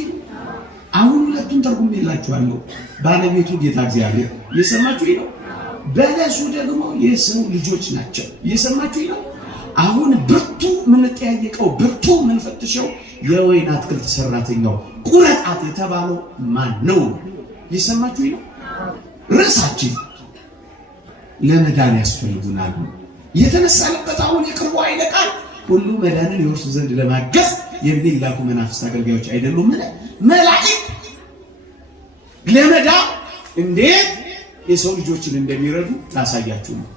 ነው። አሁን ሁለቱን ተርጉሜላችኋለሁ። ባለቤቱ ጌታ እግዚአብሔር እየሰማችሁ ነው። በለሱ ደግሞ የሰው ልጆች ናቸው። እየሰማችሁ ነው። አሁን ብርቱ የምንጠያየቀው ብርቱ የምንፈትሸው የወይን አትክልት ሰራተኛው ቁረጣት የተባለው ማን ነው? እየሰማችሁ ነው። ርዕሳችን ለመዳን ያስፈልጉናል የተነሳንበት አሁን የቅርቡ ኃይለ ቃል ሁሉ መዳንን ይወርሱ ዘንድ ለማገዝ የሚላኩ መናፍስት አገልጋዮች አይደሉም። መላእክት ለመዳን እንዴት የሰው ልጆችን እንደሚረዱ ላሳያችሁ ነው።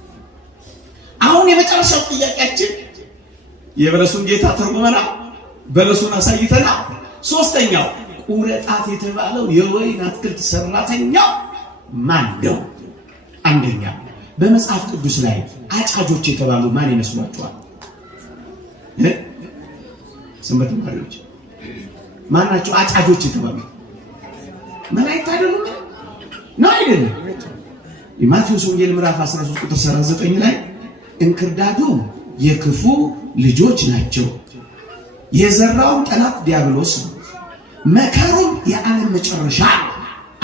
አሁን የመጨረሻው ጥያቄያችን የበለሱን ጌታ ተርጉመና በለሱን አሳይተና፣ ሶስተኛው ቁረጣት የተባለው የወይን አትክልት ሰራተኛው ማን ነው? አንደኛ በመጽሐፍ ቅዱስ ላይ አጫጆች የተባሉ ማን ይመስሏችኋል? ሰንበት ተማሪዎች ማን ናቸው? አጫጆች የተባሉ መላእክት አይደሉም? ነው አይደለም? የማቴዎስ ወንጌል ምዕራፍ 13 ቁጥር 39 ላይ እንክርዳዱ የክፉ ልጆች ናቸው፣ የዘራውን ጠላት ዲያብሎስ ነው፣ መከሩም የዓለም መጨረሻ፣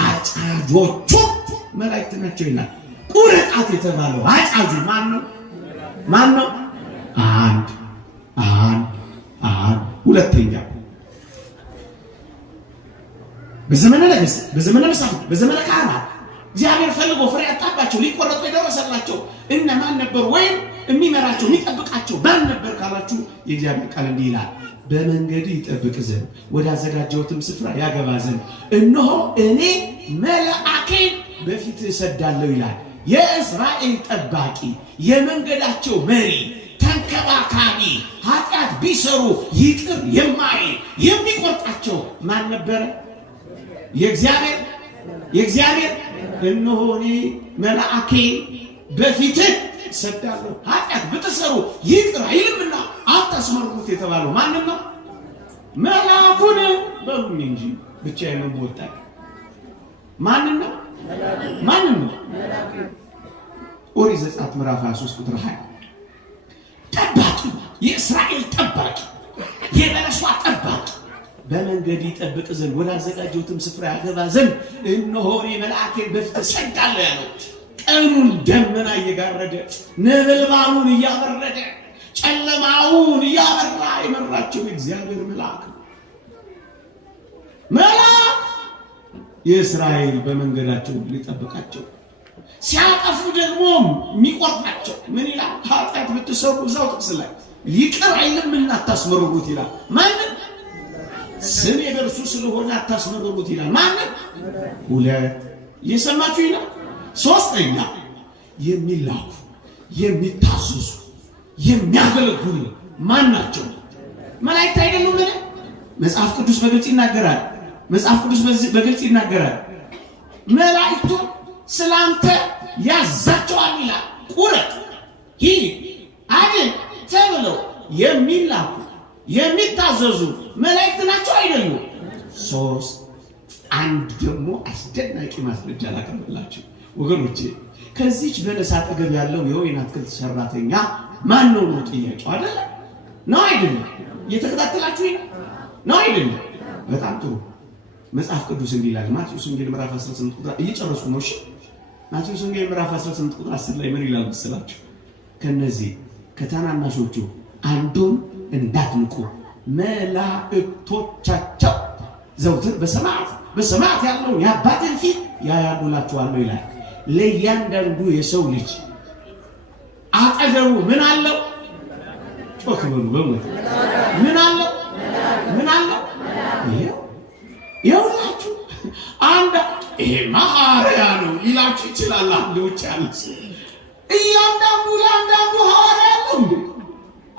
አጫጆቹ መላእክት ናቸው ይላል። ቁረጣት የተባለው አጫጁ ማን ነው? ማን ነው? አንድ ሁለተኛ በዘመነ ነገሥት፣ በዘመነ መሳፍንት፣ በዘመነ ካህናት እግዚአብሔር ፈልጎ ፍሬ ያጣባቸው ሊቆረጡ የደረሰላቸው እነማን ነበሩ? ወይም የሚመራቸው የሚጠብቃቸው ማን ነበር ካላችሁ የእግዚአብሔር ቃል እንዲህ ይላል፣ በመንገድ ይጠብቅ ዘንድ ወዳዘጋጀሁትም ስፍራ ያገባ ዘንድ እነሆ እኔ መልአኬን በፊት እሰዳለሁ ይላል። የእስራኤል ጠባቂ፣ የመንገዳቸው መሪ፣ ተንከባካቢ፣ ኃጢአት ቢሰሩ ይቅር የማይል የሚቆርጣቸው ማን ነበረ? የእግዚአብሔር እነሆ እኔ መልአኬን በፊትህ እሰዳለሁ፣ ኃጢአት ብትሰሩ ይቅር አይልምና አታስመርሩት የተባለው ማንም ነው? መልአኩን በሉኝ እንጂ ብቻዬን ነው ወጣ። ማንም ነው? ኦሪት ዘጸአት ምዕራፍ 23 ቁጥር 20 ጠባቂ፣ የእስራኤል ጠባቂ፣ የበለሷ ጠባቂ በመንገድ ይጠብቅ ዘንድ ወዳዘጋጀሁትም ስፍራ ያገባ ዘንድ እነሆ እኔ መልአኬን በፊት እሰዳለሁ ያለው ቀኑን ደመና እየጋረደ ነበልባሉን እያበረደ ጨለማውን እያበራ የመራቸው የእግዚአብሔር መልአክ የእስራኤል በመንገዳቸው ሊጠብቃቸው፣ ሲያጠፉ ደግሞ የሚቆርጣቸው ምን ይላል? ኃጢአት ብትሰሩ እዛው ጥቅስ ላይ ይቅር አይልምና አታስመርሩት ይላል። ማንም ስሜ በእርሱ ስለሆነ አታስመርሩት ይላል። ማንም ሁለት እየሰማችሁ ይላል። ሶስተኛ የሚላኩ የሚታዘዙ የሚያገለግሉ ማን ናቸው? መላእክት አይደሉም? መጽሐፍ ቅዱስ በግልጽ ይናገራል። መላእክቱ ስላንተ ያዛቸዋል ይላል። ቁረጥ፣ ሂድ፣ አድን ተብለው የሚላኩ የሚታዘዙ መላእክት ናቸው አይደሉም? ሶስት አንድ ደግሞ አስደናቂ ማስረጃ ላቀርብላችሁ ወገኖቼ። ከዚች በለስ አጠገብ ያለው የወይን አትክልት ሰራተኛ ማን ነው ነው ጥያቄው አይደል? ነው አይደለም? እየተከታተላችሁ ነው አይደለም? በጣም ጥሩ። መጽሐፍ ቅዱስ እንዲህ ይላል። ማቴዎስ ወንጌል ምዕራፍ 18 ቁጥር እየጨረስኩ ነው። እሺ ማቴዎስ ወንጌል ምዕራፍ 18 ቁጥር 10 ላይ ምን ይላል መሰላችሁ? ከነዚህ ከታናናሾቹ አንዱን እንዳትንቁ መላእክቶቻቸው ዘውትር በሰማያት ያለውን የአባትን ፊት ያያሉላችኋል ይላል። ለእያንዳንዱ የሰው ልጅ አጠገቡ ምን አለው? ጮክ በሉ በእውነት ምን አለው? ይኸውላችሁ አንድ ይሄ ሐዋርያ ነው ይላችሁ ይችላል። አንድ ውጭ ያለ እያንዳንዱ ለአንዳንዱ ሐዋርያ ያለው እንዴ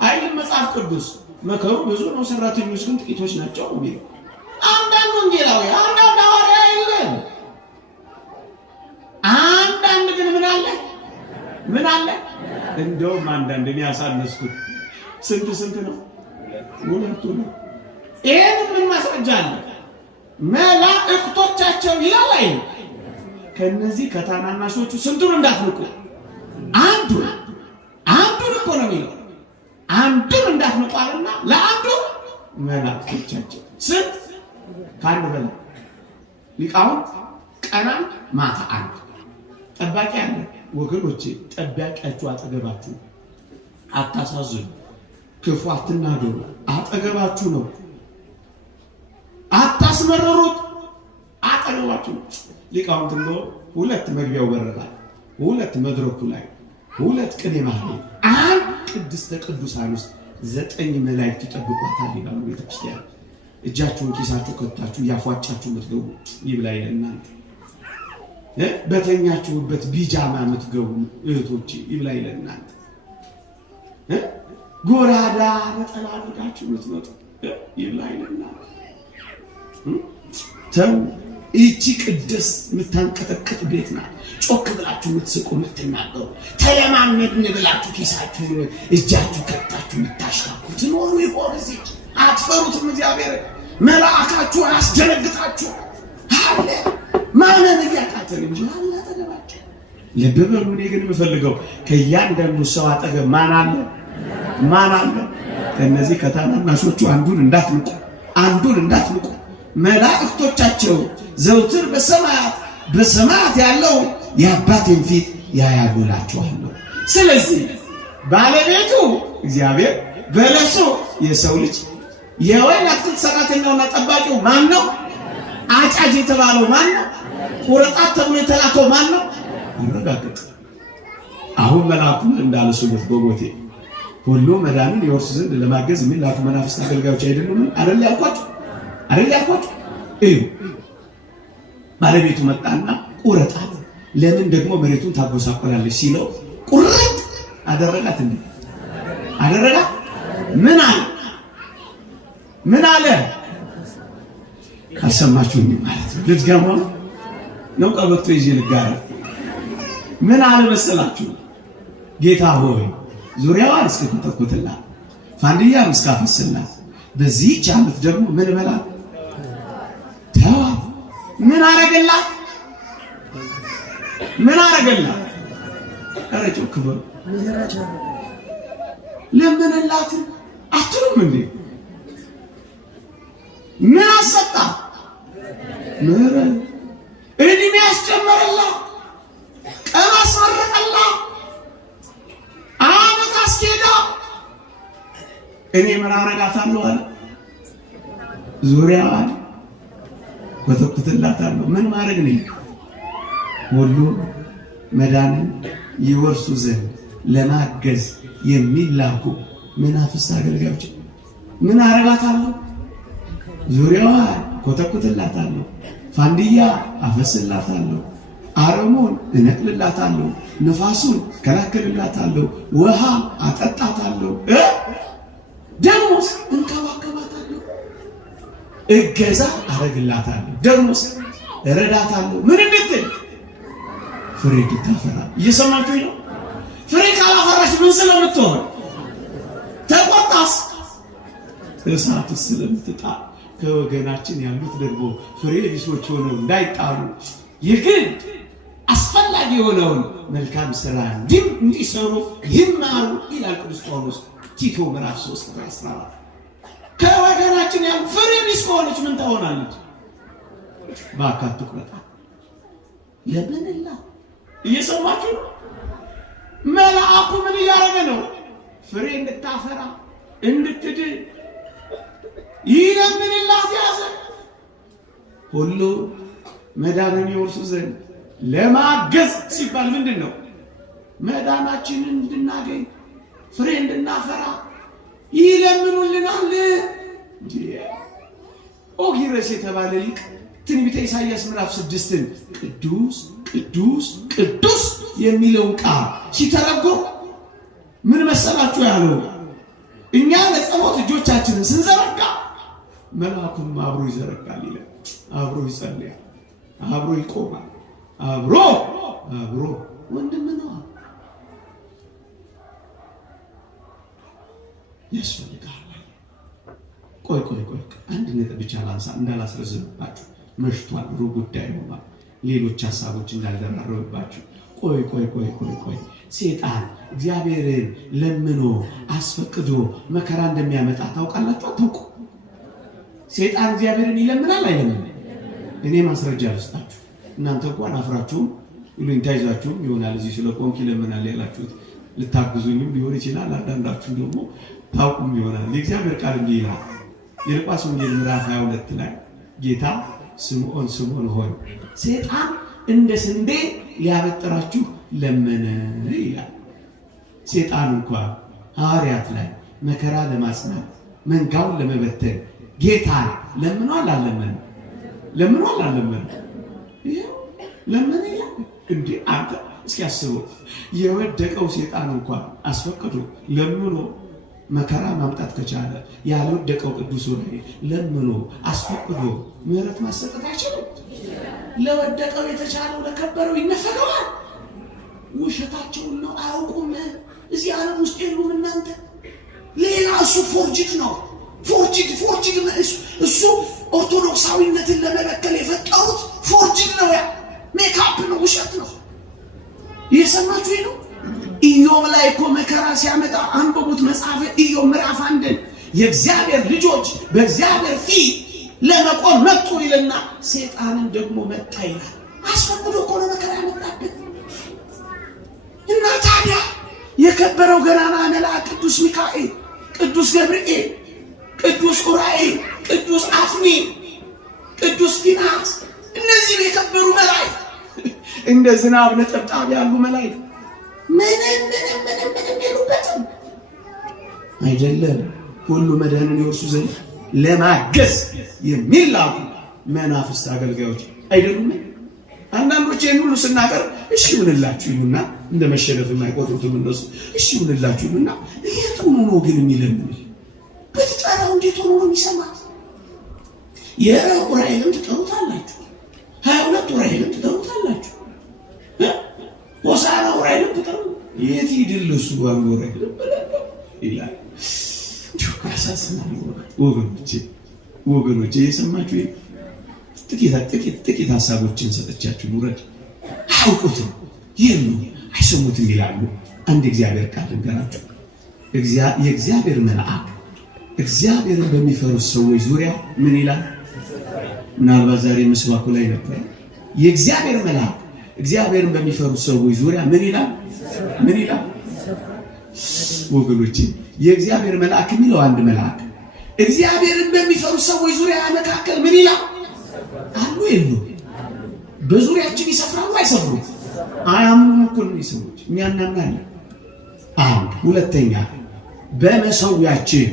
አይልም መጽሐፍ ቅዱስ። መከሩ ብዙ ነው፣ ሰራተኞች ግን ጥቂቶች ናቸው የሚለው። አንዳንዱ ወንጌላዊ፣ አንዳንድ ሐዋርያ የለም። አንዳንድ ግን ምን አለ? እንደውም አንዳንድ እኔ ያሳነስኩት ስንት ነው? ሁለቱ ነው። ይሄን ምን ማስረጃ አለ? መላእክቶቻቸው ይላል አይደል? ከነዚህ ከታናናሾቹ ስንቱን እንዳትንቁ አንዱን እኮ ነው የሚለው። አንዱን እንዳትንቋልና ለአንዱ መላእክቶቻቸው ስንት? ከአንድ በላይ ሊቃውንት ቀን አንድ ማታ አንድ ጠባቂ አለ ወገኖቼ። ጠባቂያችሁ አጠገባችሁ፣ አታሳዝኑ፣ ክፉ አትናገሩ፣ አጠገባችሁ ነው። አታስመረሩት፣ አጠገባችሁ ነው። ሊቃውንት እንደ ሁለት መግቢያው በረታል፣ ሁለት መድረኩ ላይ፣ ሁለት ቅኔ ማህሌ፣ አንድ ቅድስተ ቅዱሳን ውስጥ 9 መላእክት ይጠብቋታል ይላሉ ቤተክርስቲያን። እጃችሁን ኪሳችሁ ከታችሁ ያፏጫችሁ የምትገቡ ይብላኝ ለእናንተ በተኛችሁበት ቢጃማ የምትገቡ እህቶቼ ይብላኝ ለእናንተ። ጎራዳ ነጠላ አድርጋችሁ የምትመጡ ይብላኝ ለእናንተ። ተው፣ ይቺ ቅድስ የምታንቀጠቅጥ ቤት ናት። ጮክ ብላችሁ የምትስቁ የምትናገሩ፣ ተለማመድን ብላችሁ ኪሳችሁ እጃችሁ ከታችሁ የምታሽካኩ ትኖሩ ይሆን? እዚህ አትፈሩትም? እግዚአብሔር መልአካችሁ አያስደነግጣችሁ አለ። ማመን እያቃተን እንጂ አለ አጠገባችሁ። ልብ በሉ። እኔ ግን የምፈልገው ከእያንዳንዱ ሰው አጠገብ ማን አለ? ማን አለ? ከእነዚህ ከታናናሾቹ አንዱን እንዳትንቁ። መላእክቶቻቸው ዘውትር በሰማያት ያለው የአባቴን ፊት ያያሉላችኋለሁ። ስለዚህ ባለቤቱ እግዚአብሔር፣ በለሱ የሰው ልጅ፣ የወይን አትክልት ሰራተኛውና ጠባቂው ማን ነው? አጫጅ የተባለው ማን ነው? ቁረጣት ተብሎ የተላከው ማን ነው? አረጋግጥ። አሁን መልአኩን እንዳልሱበት በሞቴ ሁሉ መዳንን የወርሱ ዘንድ ለማገዝ የሚላኩ መናፍስት አገልጋዮች አይደሉም? አይደል ያልኳችሁ? እዩ። ባለቤቱ መጣና ቁረጣት፣ ለምን ደግሞ መሬቱን ታጎሳቆላለች ሲለው ቁርጥ አደረጋት። እንዴ አደረጋት? ምን አለ? ካልሰማችሁኝ ማለት ነው። ልትገርሙ ነው። ቀበቶ ይዤ ልጋራ። ምን አለ መሰላችሁ? ጌታ ሆይ ዙሪያዋን እስከተተኩትላት ፋንድያም እስካፈስላት በዚህች ዓመት ደግሞ ምን በላት? ተዋት። ምን አረገላት? ኧረ ጮክ በሉ። ለምንላት አትሉም እንዴ? ምን አሰጣ? ምህረት፣ እድሜ ያስጨመረላት፣ ቀን አስመረቀላት፣ ዓመት አስኬዳ። እኔ ምን አረጋታለሁ አለ? ዙሪያዋን ኮተኩትላታለሁ። ምን ማድረግ ነው? ሁሉ መዳንን ይወርሱ ዘንድ ለማገዝ የሚላኩ መናፍስት አገልጋዮች ምን አረጋታለሁ? ዙሪያዋን ኮተኩትላታለሁ፣ ፋንድያ አፈስላታለሁ፣ አረሙን እነቅልላታለሁ፣ ንፋሱን ከላከልላታለሁ፣ ውሃ አጠጣታለሁ፣ ደሞስ እንከባከባታለሁ፣ እገዛ አረግላታለሁ፣ ደሞስ እረዳታለሁ። ምን እንድትል? ፍሬ እንድታፈራ። እየሰማችሁ ነው? ፍሬ ካላፈራሽ ምን ስለምትሆን? ተቆጣስ? እሳት ስለምትጣል። ከወገናችን ያሉት ደግሞ ፍሬ ቢሶች ሆነው እንዳይጣሉ የግድ አስፈላጊ የሆነውን መልካም ስራ እንዲሰሩ ይማሩ ይላል ቅዱስ ጳውሎስ ቲቶ ምዕራፍ 3 ቁጥር 14። ከወገናችን ያሉ ፍሬ ቢስ ከሆነች ምን ትሆናለች? ባካቱ ቁረጣ። ለምንላ? እየሰማችሁ ነው? መልአኩ ምን እያደረገ ነው? ፍሬ እንድታፈራ እንድትድን ይለምንላት ያዘ። ሁሉ መዳንን ይወርሱ ዘንድ ለማገዝ ሲባል ምንድን ነው? መዳናችንን እንድናገኝ ፍሬ እንድናፈራ ይለምኑልናል። ኦጊረስ የተባለ ሊቅ ትንቢተ ኢሳይያስ ምዕራፍ 6ን ቅዱስ ቅዱስ ቅዱስ የሚለውን ቃል ሲተረጎም ምን መሰላችሁ ያለው? እኛ ለጸሎት እጆቻችንን ስንዘረጋ መልአኩም አብሮ ይዘረጋል ይላል። አብሮ ይጸልያል፣ አብሮ ይቆማል፣ አብሮ ወንድም ነው ያስፈልጋል። ቆይ አንድ ነጥብ ብቻ ላንሳ እንዳላስረዝምባችሁ። መሽቷል፣ ሩብ ጉዳይ ሆኗል። ሌሎች ሐሳቦች እንዳልደራረብባችሁ። ቆይ ሴጣን እግዚአብሔርን ለምኖ አስፈቅዶ መከራ እንደሚያመጣ ታውቃላችሁ? አታውቁ? ሴጣን እግዚአብሔርን ይለምናል አይለምንም? እኔ ማስረጃ ልስጣችሁ። እናንተ እንኳን አፍራችሁም ይሉኝታ ይዛችሁም ይሆናል እዚህ ስለ ቆንክ ይለምናል ያላችሁት ልታግዙኝም ሊሆን ይችላል። አንዳንዳችሁ ደግሞ ታውቁም ይሆናል። የእግዚአብሔር ቃል እንዲህ ይላል። የሉቃስ ወንጌል ምዕራፍ 22 ላይ ጌታ ስምዖን ሆይ ሴጣን እንደ ስንዴ ሊያበጥራችሁ ለመነ ይላል። ሴጣን እንኳን ሐዋርያት ላይ መከራ ለማጽናት መንጋውን ለመበተን ጌታ ለምኗል አልለመነም? ለምኗል አልለመነም? ይሄ ለምን ይላል እንዴ አንተ እስኪ አስበው፣ የወደቀው ሰይጣን እንኳን አስፈቅዶ ለምኖ መከራ ማምጣት ከቻለ ያልወደቀው ቅዱስ ዑራኤል ለምኖ አስፈቅዶ ምህረት ማሰጠት አይችልም? ለወደቀው የተቻለው ለከበረው ይነፈገዋል። ውሸታቸውን ነው፣ አያውቁም። እዚህ ዓለም ውስጥ የሉም እናንተ። ሌላ እሱ ፎርጅድ ነው። ፎርጅድ እሱ ኦርቶዶክሳዊነትን ለመበከል የፈጠሩት ፎርጅድ ነው። ያ ሜካፕ ነው፣ ውሸት ነው። እየሰማችሁ ነው። ኢዮብ ላይ እኮ መከራ ሲያመጣ አንብቡት መጽሐፈ ኢዮብ ምዕራፍ 1 የእግዚአብሔር ልጆች በእግዚአብሔር ፊት ለመቆም መጡ ይልና ሰይጣንን ደግሞ መጣ ይላል። አስፈቅዶ እኮ ነው መከራ ያመጣበት። እና ታዲያ የከበረው ገናና መልአክ ቅዱስ ሚካኤል፣ ቅዱስ ገብርኤል፣ ቅዱስ ዑራኤል፣ ቅዱስ አፍኒን፣ ቅዱስ ፊናስ እነዚህ የከበሩ መላእክት እንደ ዝናብ ነጠብጣብ ያሉ መላእክት ምንም የሉበትም አይደለም። ሁሉ መድህንን ይወርሱ ዘንድ ለማገዝ የሚላኩ መናፍስት አገልጋዮች አይደሉም። አንዳንዶች ይህን ሁሉ ስናቀር እሺ ይሁንላችሁ ይሉና እንደ መሸነፍ የማይቆጥሩትም እነሱ እሺ ይሁንላችሁ ይሉና የት ሆኖ ነው ግን የሚለምን? በተጠራው እንዴት ሆኖ ነው የሚሰማ? የዑራኤልን ትጠሩታላችሁ፣ 22 ዑራኤልን ትጠሩታላችሁ፣ ሆሳዕና ዑራኤልን ትጠሩ የት ይድል እሱ ዑራኤል ይላል። አሳስናል ወገኖቼ የሰማችሁ ጥቂት ሀሳቦችን ሰጥቻችሁ ውረድ። አያውቁትም፣ ይህም አይሰሙትም ይላሉ። አንድ እግዚአብሔር ቃል ልንገራችሁ። የእግዚአብሔር መልአክ እግዚአብሔርን በሚፈሩት ሰዎች ዙሪያ ምን ይላል? ምናልባት ዛሬ መስዋዕቱ ላይ ነበር። የእግዚአብሔር መልአክ እግዚአብሔርን በሚፈሩት ሰዎች ዙሪያ ምን ይላል? ምን ይላል? ወገኖቼ የእግዚአብሔር መልአክ የሚለው አንድ መልአክ እግዚአብሔርን በሚፈሩት ሰዎች ዙሪያ መካከል ምን ይላል? አሉ የሉ? በዙሪያችን ይሰፍራሉ አይሰፍሩም? አያምኑም እኮ ነው ሰዎች። እኛ እናምናለን። አንድ ሁለተኛ በመሰዊያችን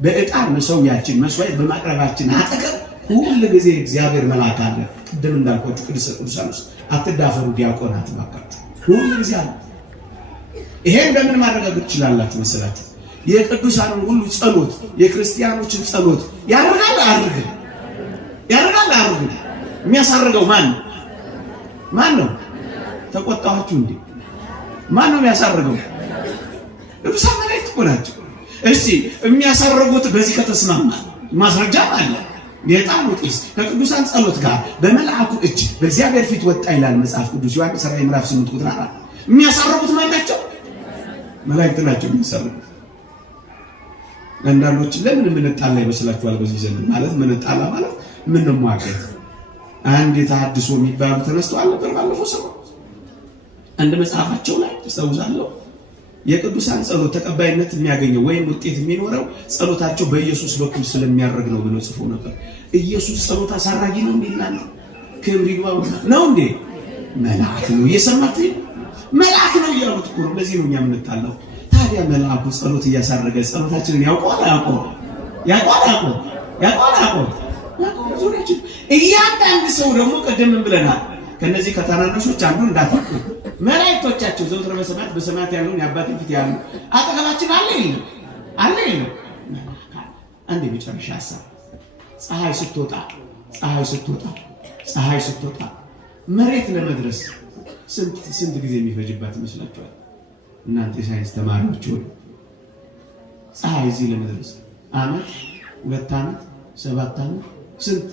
በዕጣን መሰዊያችን መስዋዕት በማቅረባችን አጠገብ ሁሉ ጊዜ እግዚአብሔር መልአክ አለ። ቅድም እንዳልኳችሁ ቅድስተ ቅዱሳን ውስጥ አትዳፈሩ ዲያቆናት ባካችሁ፣ ሁሉ ጊዜ አለ። ይሄን በምን ማረጋገጥ ትችላላችሁ መሰላችሁ? የቅዱሳንን ሁሉ ጸሎት፣ የክርስቲያኖችን ጸሎት ያደርጋል አያደርግም? ያደርጋል አያደርግም? የሚያሳርገው ማን ነው? ማን ነው? ተቆጣችሁ እንዴ? ማን ነው የሚያሳርገው? ቅዱሳን መላእክት እኮ ናቸው። እስቲ የሚያሳርጉት በዚህ ከተስማማ ማስረጃ አለ። የዕጣኑ ጢስ ከቅዱሳን ጸሎት ጋር በመልአኩ እጅ በእግዚአብሔር ፊት ወጣ ይላል መጽሐፍ ቅዱስ ዮሐንስ ራዕይ ምዕራፍ 8 ቁጥር 4። የሚያሳርጉት ማን ናቸው? መላእክት ናቸው የሚያሳርጉት። አንዳንዶች ለምን የምንጣላ ይመስላችኋል? በዚህ ዘመን ማለት ምንጣላ ማለት ምን ነው ማለት አንድ የተሐድሶ የሚባሉ ተነስተዋል ነበር ባለፈው ሰሞን አንድ መጽሐፋቸው ላይ ተስተውዛለሁ። የቅዱሳን ጸሎት ተቀባይነት የሚያገኘው ወይም ውጤት የሚኖረው ጸሎታቸው በኢየሱስ በኩል ስለሚያደርግ ነው ብሎ ጽፎ ነበር። ኢየሱስ ጸሎት አሳራጊ ነው እንዴና ክብር ይግባው ነው እንዴ? መልአክ ነው። እየሰማችሁ መልአክ ነው እያሉት እኮ ነው። ለዚህ ነው እኛ የምንጣላው። ታዲያ መልአኩ ጸሎት እያሳረገ ጸሎታችንን ያውቀዋል አያውቀውም? ያውቀዋል። እያንዳንዱ ሰው ደግሞ ቀደም ብለናል። ከነዚህ ከተናናሾች አንዱ እንዳትኩ መላእክቶቻቸው ዘውትር በሰማያት ያለውን የአባቴን ፊት ያሉ አጠገባችን አለ የለም? አንድ የመጨረሻ ሐሳብ ፀሐይ ስትወጣ መሬት ለመድረስ ስንት ጊዜ የሚፈጅባት ይመስላችኋል? እናንተ የሳይንስ ተማሪዎች ሆይ ፀሐይ እዚህ ለመድረስ ዓመት፣ 2 ዓመት፣ 7 ዓመት ስንት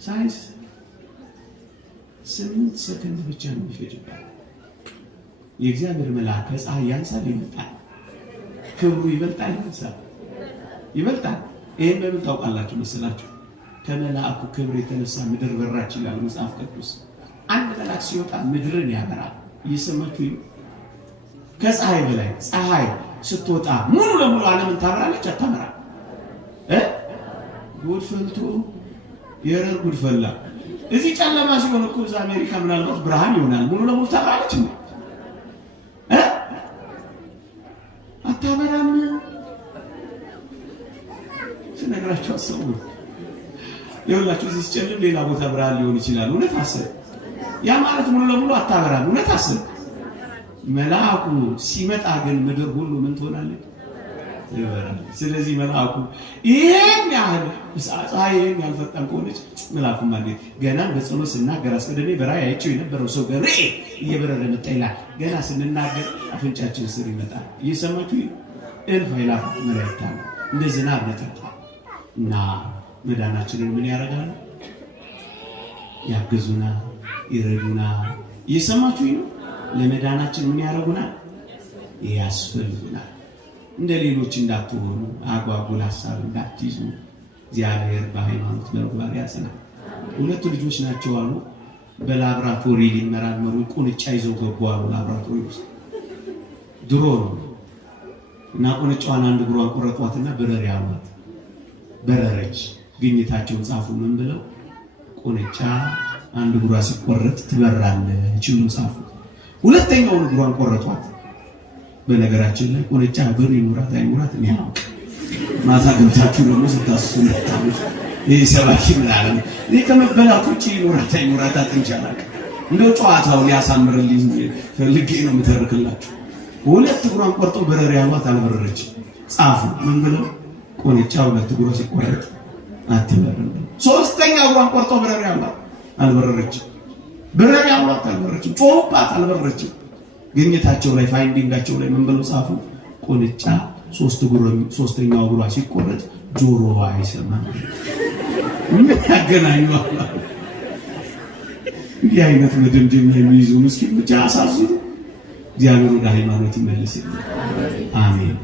ሳይንስ 8 ሰከንድ ብቻ ነው የሚፈጅባት። የእግዚአብሔር መልአክ ከፀሐይ ያንሳል ይመጣል? ክብሩ ይበልጣል ይበልጣል። ይሄን በምን ታውቃላችሁ መሰላችሁ? ከመልአኩ ክብር የተነሳ ምድር በራች ይላል መጽሐፍ ቅዱስ። አንድ መልአክ ሲወጣ ምድርን ያበራል። እየሰማችሁ ከፀሐይ በላይ ፀሐይ ስትወጣ ሙሉ ለሙሉ ዓለምን ታበራለች አታበራ? ጉድ ፈልቶ የረር ጉድ ፈላ። እዚህ ጨለማ ሲሆን እኮ እዛ አሜሪካ ምናልባት ብርሃን ይሆናል። ሙሉ ለሙሉ ታበራለች እንዴ? አታበራም። ስነግራችሁ አሰቡ። ይኸውላችሁ እዚህ ሲጨልም ሌላ ቦታ ብርሃን ሊሆን ይችላል። እውነት አስብ። ያ ማለት ሙሉ ለሙሉ አታበራም። እውነት አስብ። መልአኩ ሲመጣ ግን ምድር ሁሉ ምን ትሆናለች? ትበራለች። ስለዚህ መልአኩ ይሄን ያህል ፀሐይን ያልፈጣን ከሆነች መልአኩ ማለት ገና በጸሎት ስናገር አስቀድሜ በራእይ አይቼው የነበረው ሰው ገብርኤል እየበረረ መጣ ይላል። ገና ስንናገር አፍንጫችን ስር ይመጣል። እየሰማችሁ እልፍ አእላፋት መላእክት አሉ እንደ ዝናብ ነጠብጣብ እና መዳናችንን ምን ያደርጋሉ? ያግዙናል፣ ይረዱናል። እየሰማችሁ ነው። ለመዳናችን ምን ያደርጉናል? ያስፈልጉናል። እንደ ሌሎች እንዳትሆኑ፣ አጓጉል ሐሳብ እንዳትይዙ። እግዚአብሔር በሃይማኖት በምግባር ያጸናል። ሁለቱ ልጆች ናቸው አሉ በላብራቶሪ ሊመራመሩ ቁንጫ ይዘው ገቡ አሉ ላብራቶሪ ውስጥ ድሮ ነው። እና ቁንጫዋን አንድ እግሯን ቆረጧትና በረር ያሏት። በረረች። ግኝታቸውን ጻፉ። ምን ብለው? ቁንጫ አንድ እግሯ ሲቆረጥ ትበራለች ብለው ጻፉ። ሁለተኛውን እግሯን ቆረጧት። በነገራችን ላይ ቁንጫ ብር ይኖራት አይኖራት እኔ አውቅ ማታ ገብታችሁ ደግሞ ስታስሱ ታውቁ። ይሄ ሰባኪ ምን አለ? እኔ ከመበላቱ ውጪ ይኖራት አይኖራት አጥንቻለሁ። እንደው ጨዋታው ሊያሳምርልኝ ፈልጌ ነው የምተርክላችሁ። ሁለት እግሯን ቆርጦ በረር ያሏት አልበረረች። ጻፉ። ምን ብለው? ቁንጫ ሁለት እግሯ ሲቆረጥ አትበረም። ሶስተኛ እግሯን ቆርጦ በረር ያሏት አልበረረች። በረር ያሏት አልበረረች። ጮህባት አልበረረች። ግኝታቸው ላይ ፋይንዲንጋቸው ላይ ምን ብለው ጻፉ? ቁንጫ ሶስተኛው እግሯ ሲቆረጥ ጆሮዋ አይሰማም። ምን ያገናኘዋል? እንዲህ አይነት መደምደሚያ የሚይዙ ምስኪን ብቻ አሳዝኑ። እግዚአብሔር ወደ ሃይማኖት ይመልስልን። አሜን።